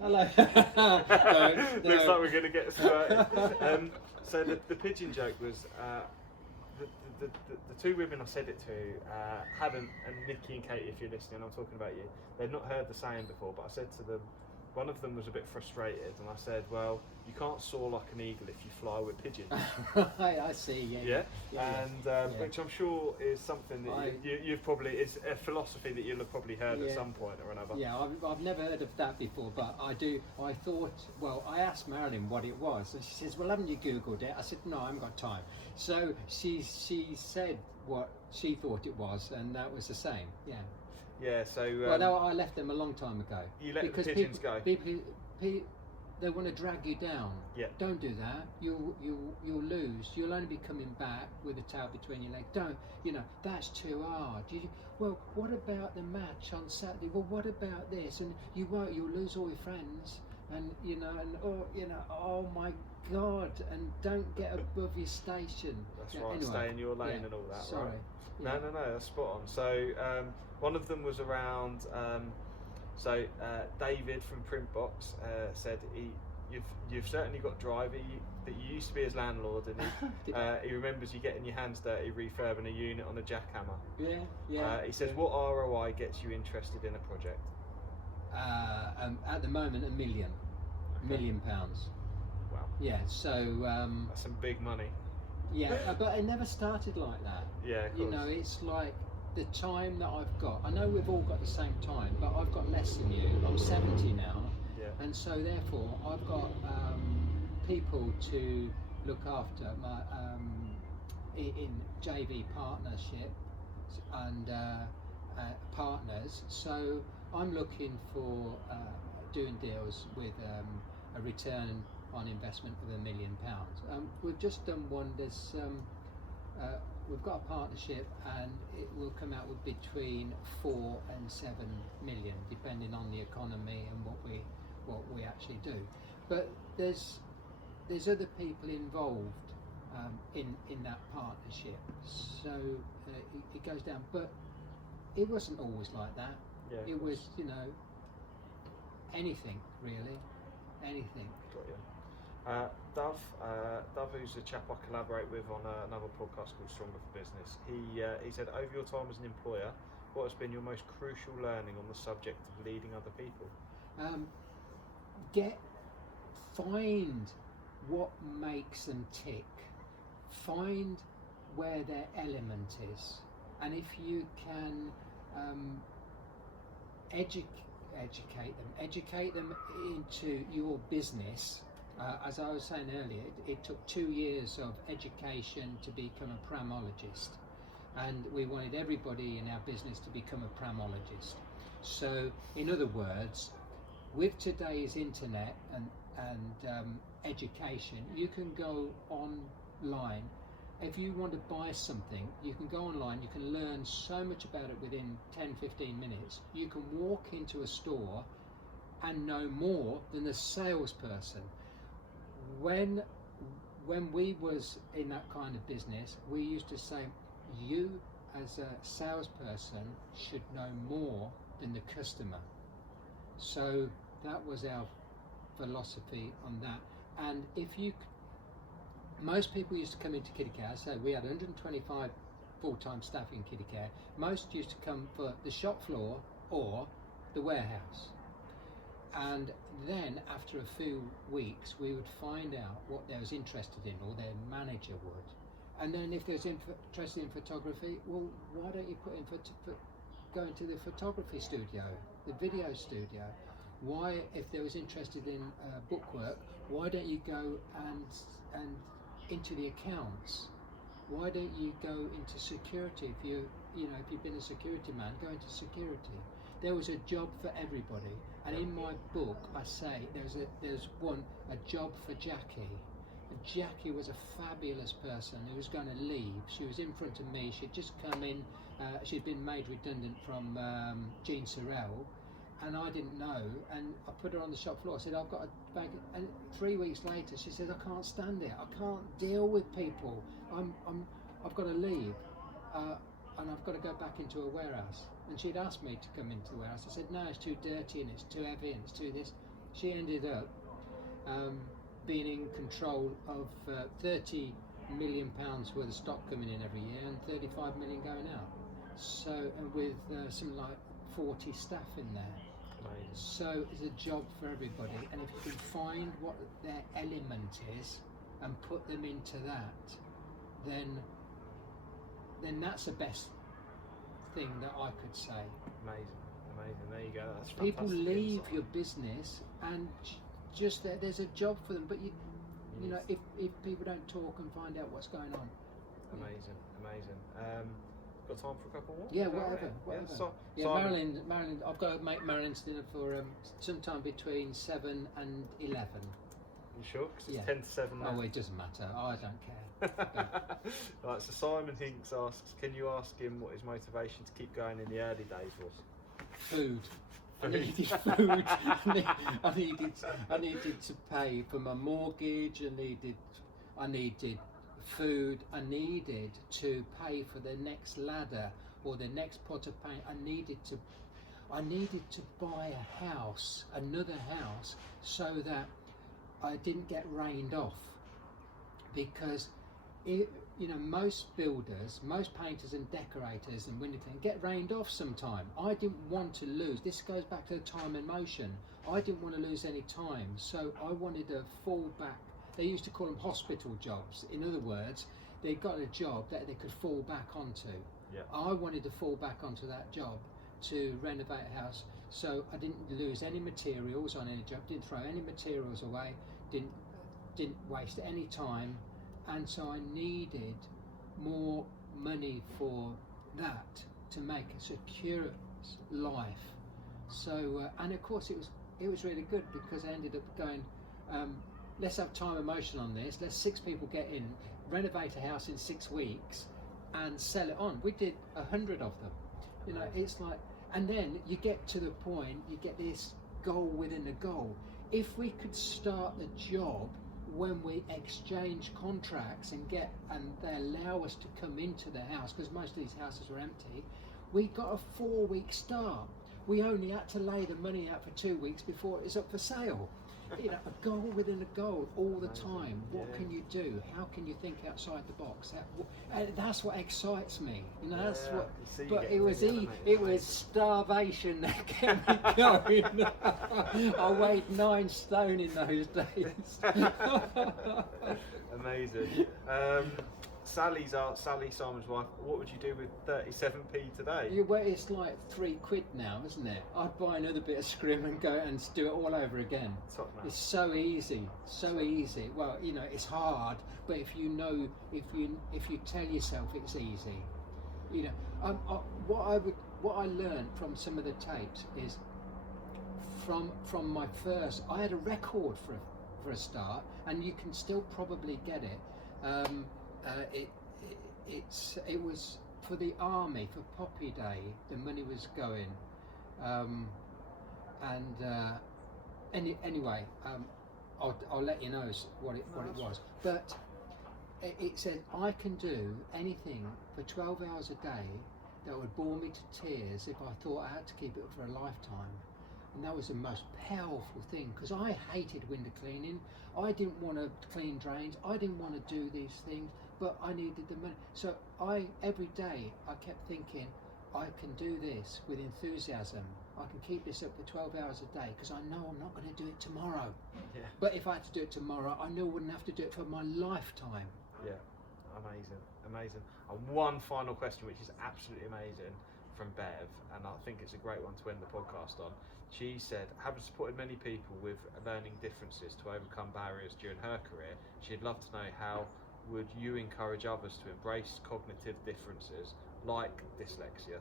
Hello. Looks like we're going to get started. So the pigeon joke was the two women I said it to hadn't, and Nikki and Katie, if you're listening, I'm talking about you, they'd not heard the saying before, but I said to them, one of them was a bit frustrated, and I said, well, you can't soar like an eagle if you fly with pigeons. I see, Which I'm sure is something that you've probably, it's a philosophy that you'll have probably heard at some point or another. Yeah, I've never heard of that before, but I thought, well, I asked Marilyn what it was, and she says, well, haven't you Googled it? I said, no, I haven't got time. So she said what she thought it was, and that was the same, yeah. Yeah. So. Well, no, I left them a long time ago. You let the pigeons go. People, they want to drag you down. Yeah. Don't do that. You'll lose. You'll only be coming back with a tail between your legs. Don't. That's too hard. Well, what about the match on Saturday? Well, what about this? And you won't. You'll lose all your friends. And oh my God! And don't get above your station. That's right. Anyway, Stay in your lane and all that. Sorry. Right? Yeah. No, that's spot on. So one of them was around. David from Printbox said you've certainly got drive. That you used to be his landlord, and he remembers you getting your hands dirty refurbing a unit on a jackhammer. Yeah. He says, what ROI gets you interested in a project? At the moment, £1 million. Okay. £1 million. Wow. Yeah. So. That's some big money. Yeah, but it never started like that. Yeah. Of course. It's like the time that I've got. I know we've all got the same time, but I've got less than you. I'm 70 now. Yeah. And so therefore I've got people to look after my in JV partnership and partners. So I'm looking for doing deals with a return on investment of £1 million. We've just done one. We've got a partnership, and it will come out with between 4 and 7 million, depending on the economy and what we actually do. But there's other people involved in that partnership, so it goes down. But it wasn't always like that. Yeah, it was, anything really, anything. Got you. Dove, who's a chap I collaborate with on another podcast called Stronger for Business, he said, over your time as an employer, what has been your most crucial learning on the subject of leading other people? Find what makes them tick. Find where their element is, and if you can educate them into your business. As I was saying earlier, it took 2 years of education to become a pramologist, and we wanted everybody in our business to become a pramologist. So, in other words, with today's internet and education, you can go online. If you want to buy something, you can go online, you can learn so much about it within 10-15 minutes. You can walk into a store and know more than the salesperson. When we was in that kind of business, we used to say, you as a salesperson should know more than the customer. So that was our philosophy on that. And most people used to come into kiddie care. So we had 125 full-time staff in kiddie care. Most used to come for the shop floor or the warehouse. And then after a few weeks, we would find out what they was interested in, or their manager would. And then if they was interested in photography, well, why don't you go into the photography studio, the video studio? Why, if they was interested in bookwork, why don't you go and into the accounts? Why don't you go into security? If you've been a security man, go into security. There was a job for everybody, and in my book I say there's a job for Jackie. And Jackie was a fabulous person who was going to leave. She was in front of me. She'd just come in. She'd been made redundant from Jean Sorrell, and I didn't know. And I put her on the shop floor. I said, I've got a bag. And 3 weeks later, she said, I can't stand it. I can't deal with people. I've got to leave. And I've got to go back into a warehouse. And she'd asked me to come into the warehouse. I said, no, it's too dirty and it's too heavy and it's too this. She ended up being in control of £30 million worth of stock coming in every year and 35 million going out. So, and with something like 40 staff in there. Amazing. So it's a job for everybody. And if you can find what their element is and put them into that, then that's the best thing that I could say. Amazing. There you go. That's fantastic. People leave insight. your business and just there's a job for them, but you know, if people don't talk and find out what's going on. Amazing. Got time for a couple more? Yeah, Is that all whatever. right? whatever. Yeah, Yeah, Simon. Marilyn. I've got to make Marilyn's dinner for sometime between 7 and 11. You sure? Because it's Yeah. 10 to 7 now. Oh, it doesn't matter. I don't care. Right, so Simon Hinks asks, can you ask him what his motivation to keep going in the early days was? Food. I needed food. I needed to pay for my mortgage. I needed food. I needed to pay for the next ladder or the next pot of paint. I needed to buy a house, another house, so that I didn't get rained off, because most builders, most painters and decorators and window cleaners get rained off sometime. I didn't want to lose. This goes back to the time and motion. I didn't want to lose any time, so I wanted to fall back. They used to call them hospital jobs. In other words, they got a job that they could fall back onto. Yeah. I wanted to fall back onto that job to renovate a house, so I didn't lose any materials on any job, didn't throw any materials away, didn't waste any time, and so I needed more money for that to make a secure life. So and of course it was really good, because I ended up going, let's have time and motion on this, let's 6 people get in, renovate a house in 6 weeks and sell it on. We did 100 of them. It's like, and then you get to the point, you get this goal within a goal. If we could start the job when we exchange contracts and they allow us to come into the house, because most of these houses were empty, we got a 4-week start. We only had to lay the money out for 2 weeks before it was up for sale. A goal within a goal all the time. What can you do? How can you think outside the box? That's what excites me. That's what. But it was starvation that kept me going. I weighed 9 stone in those days. Amazing. Sally, Simon's wife, what would you do with 37p today? Well, it's like £3 now, isn't it? I'd buy another bit of scrim and go and do it all over again. Top man. It's so easy, so easy. Well, it's hard, but if you tell yourself it's easy, what I learned from some of the tapes is from my first. I had a record for a start, and you can still probably get it. It was for the army, for Poppy Day. The money was going, anyway, I'll let you know what it was. But it said I can do anything for 12 hours a day that would bore me to tears if I thought I had to keep it for a lifetime. And that was the most powerful thing, because I hated window cleaning. I didn't want to clean drains. I didn't want to do these things, but I needed the money. So every day I kept thinking, I can do this with enthusiasm. I can keep this up for 12 hours a day, because I know I'm not going to do it tomorrow. Yeah. But if I had to do it tomorrow, I knew I wouldn't have to do it for my lifetime. Yeah, amazing. And one final question, which is absolutely amazing, from Bev, and I think it's a great one to end the podcast on. She said, having supported many people with learning differences to overcome barriers during her career, she'd love to know how would you encourage others to embrace cognitive differences like dyslexia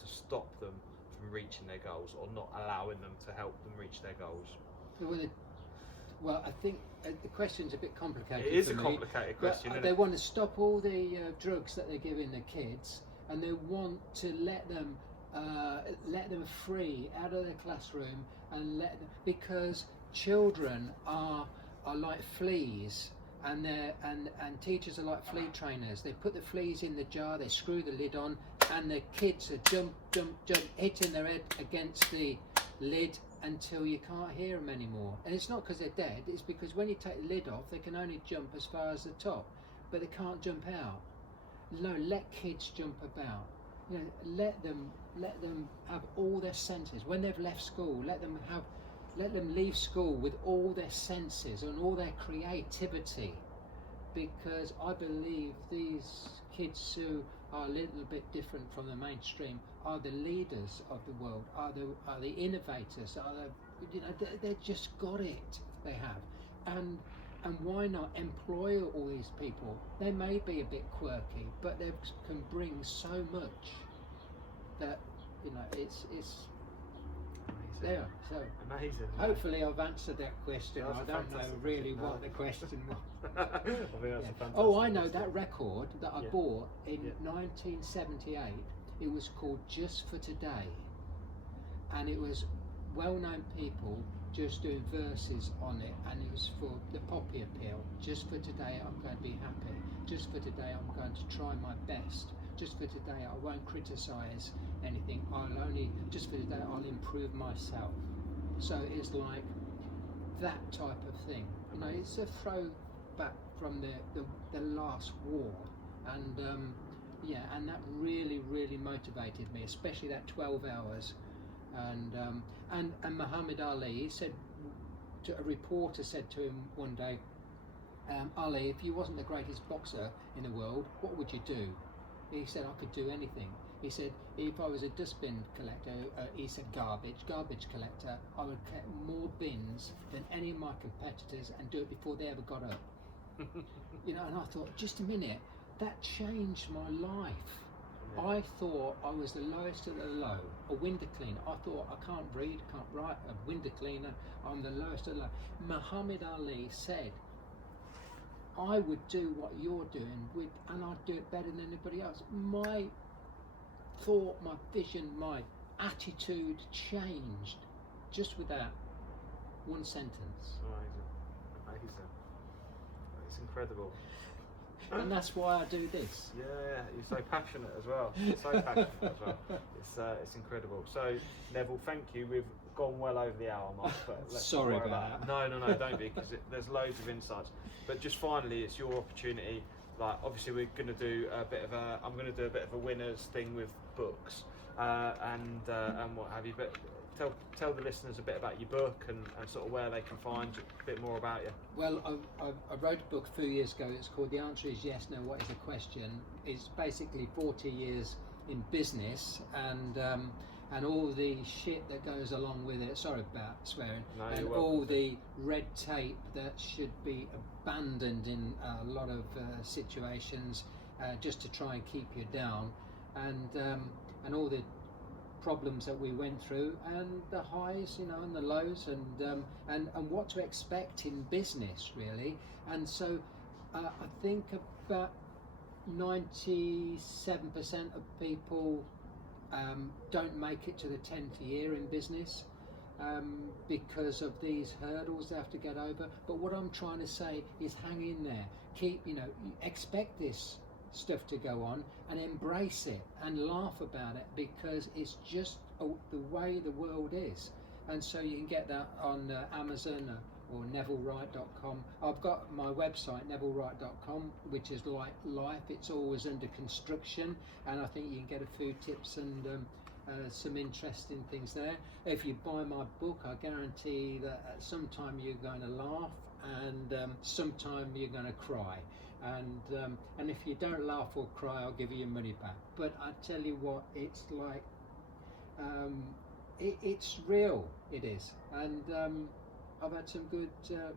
to stop them from reaching their goals, or not allowing them to help them reach their goals? Well, I think the question's a bit complicated. It is for a me, complicated question, isn't they it? want to stop all the drugs that they're giving the kids, and they want to let them free out of their classroom, and because children are like fleas, and teachers are like flea trainers. They put the fleas in the jar, they screw the lid on, and the kids are jump, hitting their head against the lid until you can't hear them anymore. And it's not because they're dead, it's because when you take the lid off, they can only jump as far as the top, but they can't jump out. No, let kids jump about. Let them have all their senses. When they've left school, let them leave school with all their senses and all their creativity, because I believe these kids who are a little bit different from the mainstream are the leaders of the world, are the innovators, they've just got it. They have, and And why not employ all these people? They may be a bit quirky, but they can bring so much that, you know, it's there. So amazing. hopefully I've answered that question. I don't know really what the question was. I think that's a fantastic Oh, I know question. that record that I bought in 1978. It was called Just for Today, and it was well-known people just doing verses on it, and it was for the poppy appeal. Just for today I'm going to be happy. Just for today I'm going to try my best. Just for today I won't criticize anything. Just for today I'll improve myself. So it's like that type of thing. You know, it's a throwback from the last war, and and that really motivated me, especially that 12 hours. And Muhammad Ali said, a reporter said to him one day, Ali, if you wasn't the greatest boxer in the world, what would you do? He said, I could do anything. He said, if I was a dustbin collector, he said garbage collector, I would collect more bins than any of my competitors and do it before they ever got up. You know, and I thought, just a minute, that changed my life. Yeah. I thought I was the lowest of the low, a window cleaner. I thought I can't read, can't write, a window cleaner, I'm the lowest of the low. Muhammad Ali said, I would do what you're doing and I'd do it better than anybody else. My thought, my vision, my attitude changed just with that one sentence. Amazing. It's incredible. And that's why I do this. Yeah, you're so passionate as well. It's incredible. So, Neville, thank you. We've gone well over the hour mark. But Sorry about that. No, don't be, because there's loads of insights. But just finally, it's your opportunity. Like, obviously, I'm going to do a bit of a winners thing with books and what have you. But tell the listeners a bit about your book and sort of where they can find a bit more about you. Well, I wrote a book a few years ago. It's called The Answer Is Yes, No, What Is the Question? It's basically 40 years in business and all the shit that goes along with it. Sorry about swearing. No, and all the red tape that should be abandoned in a lot of situations just to try and keep you down, and all the problems that we went through, and the highs, you know, and the lows, and what to expect in business, really. And so I think about 97% of people don't make it to the 10th year in business because of these hurdles they have to get over. But what I'm trying to say is, hang in there, expect this stuff to go on and embrace it and laugh about it, because it's just the way the world is. And so you can get that on Amazon or NevilleWright.com. I've got my website, NevilleWright.com, which is like life. It's always under construction, and I think you can get a few tips and some interesting things there. If you buy my book, I guarantee that at some time you're going to laugh and sometime you're going to cry. And if you don't laugh or cry, I'll give you your money back. But I tell you what, it's like, it's real, it is. And I've had some good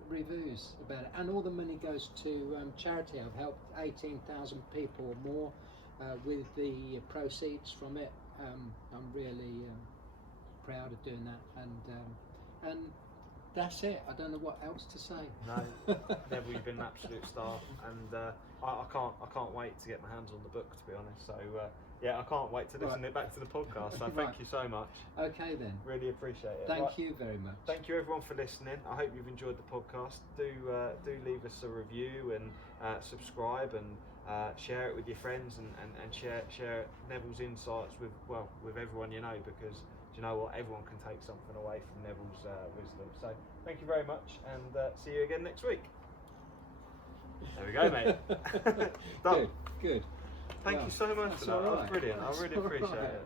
reviews about it. And all the money goes to charity. I've helped 18,000 people or more with the proceeds from it. I'm really proud of doing that. And that's it. I don't know what else to say. No, Neville, you've been an absolute star, and I can't wait to get my hands on the book, to be honest. So I can't wait to listen it back to the podcast. So thank you so much. Okay then. Really appreciate it. Thank you very much. Thank you everyone for listening. I hope you've enjoyed the podcast. Do leave us a review and subscribe and share it with your friends and share Neville's insights with everyone you know, because you know what, everyone can take something away from Neville's wisdom. So thank you very much, and see you again next week. There we go, mate. Done. Good. Thank you so much for that. That was brilliant. I really appreciate it.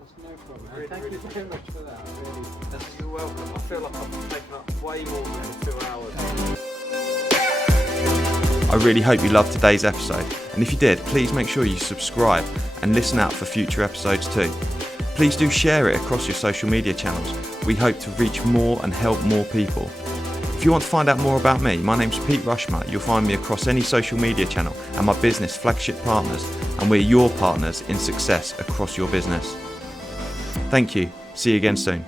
That's no problem. Thank you very much for that. You're welcome. I feel like I've taken up way more than 2 hours. I really hope you loved today's episode, and if you did, please make sure you subscribe and listen out for future episodes too. Please do share it across your social media channels. We hope to reach more and help more people. If you want to find out more about me, my name's Pete Rushmer. You'll find me across any social media channel and my business Flagship Partners, and we're your partners in success across your business. Thank you. See you again soon.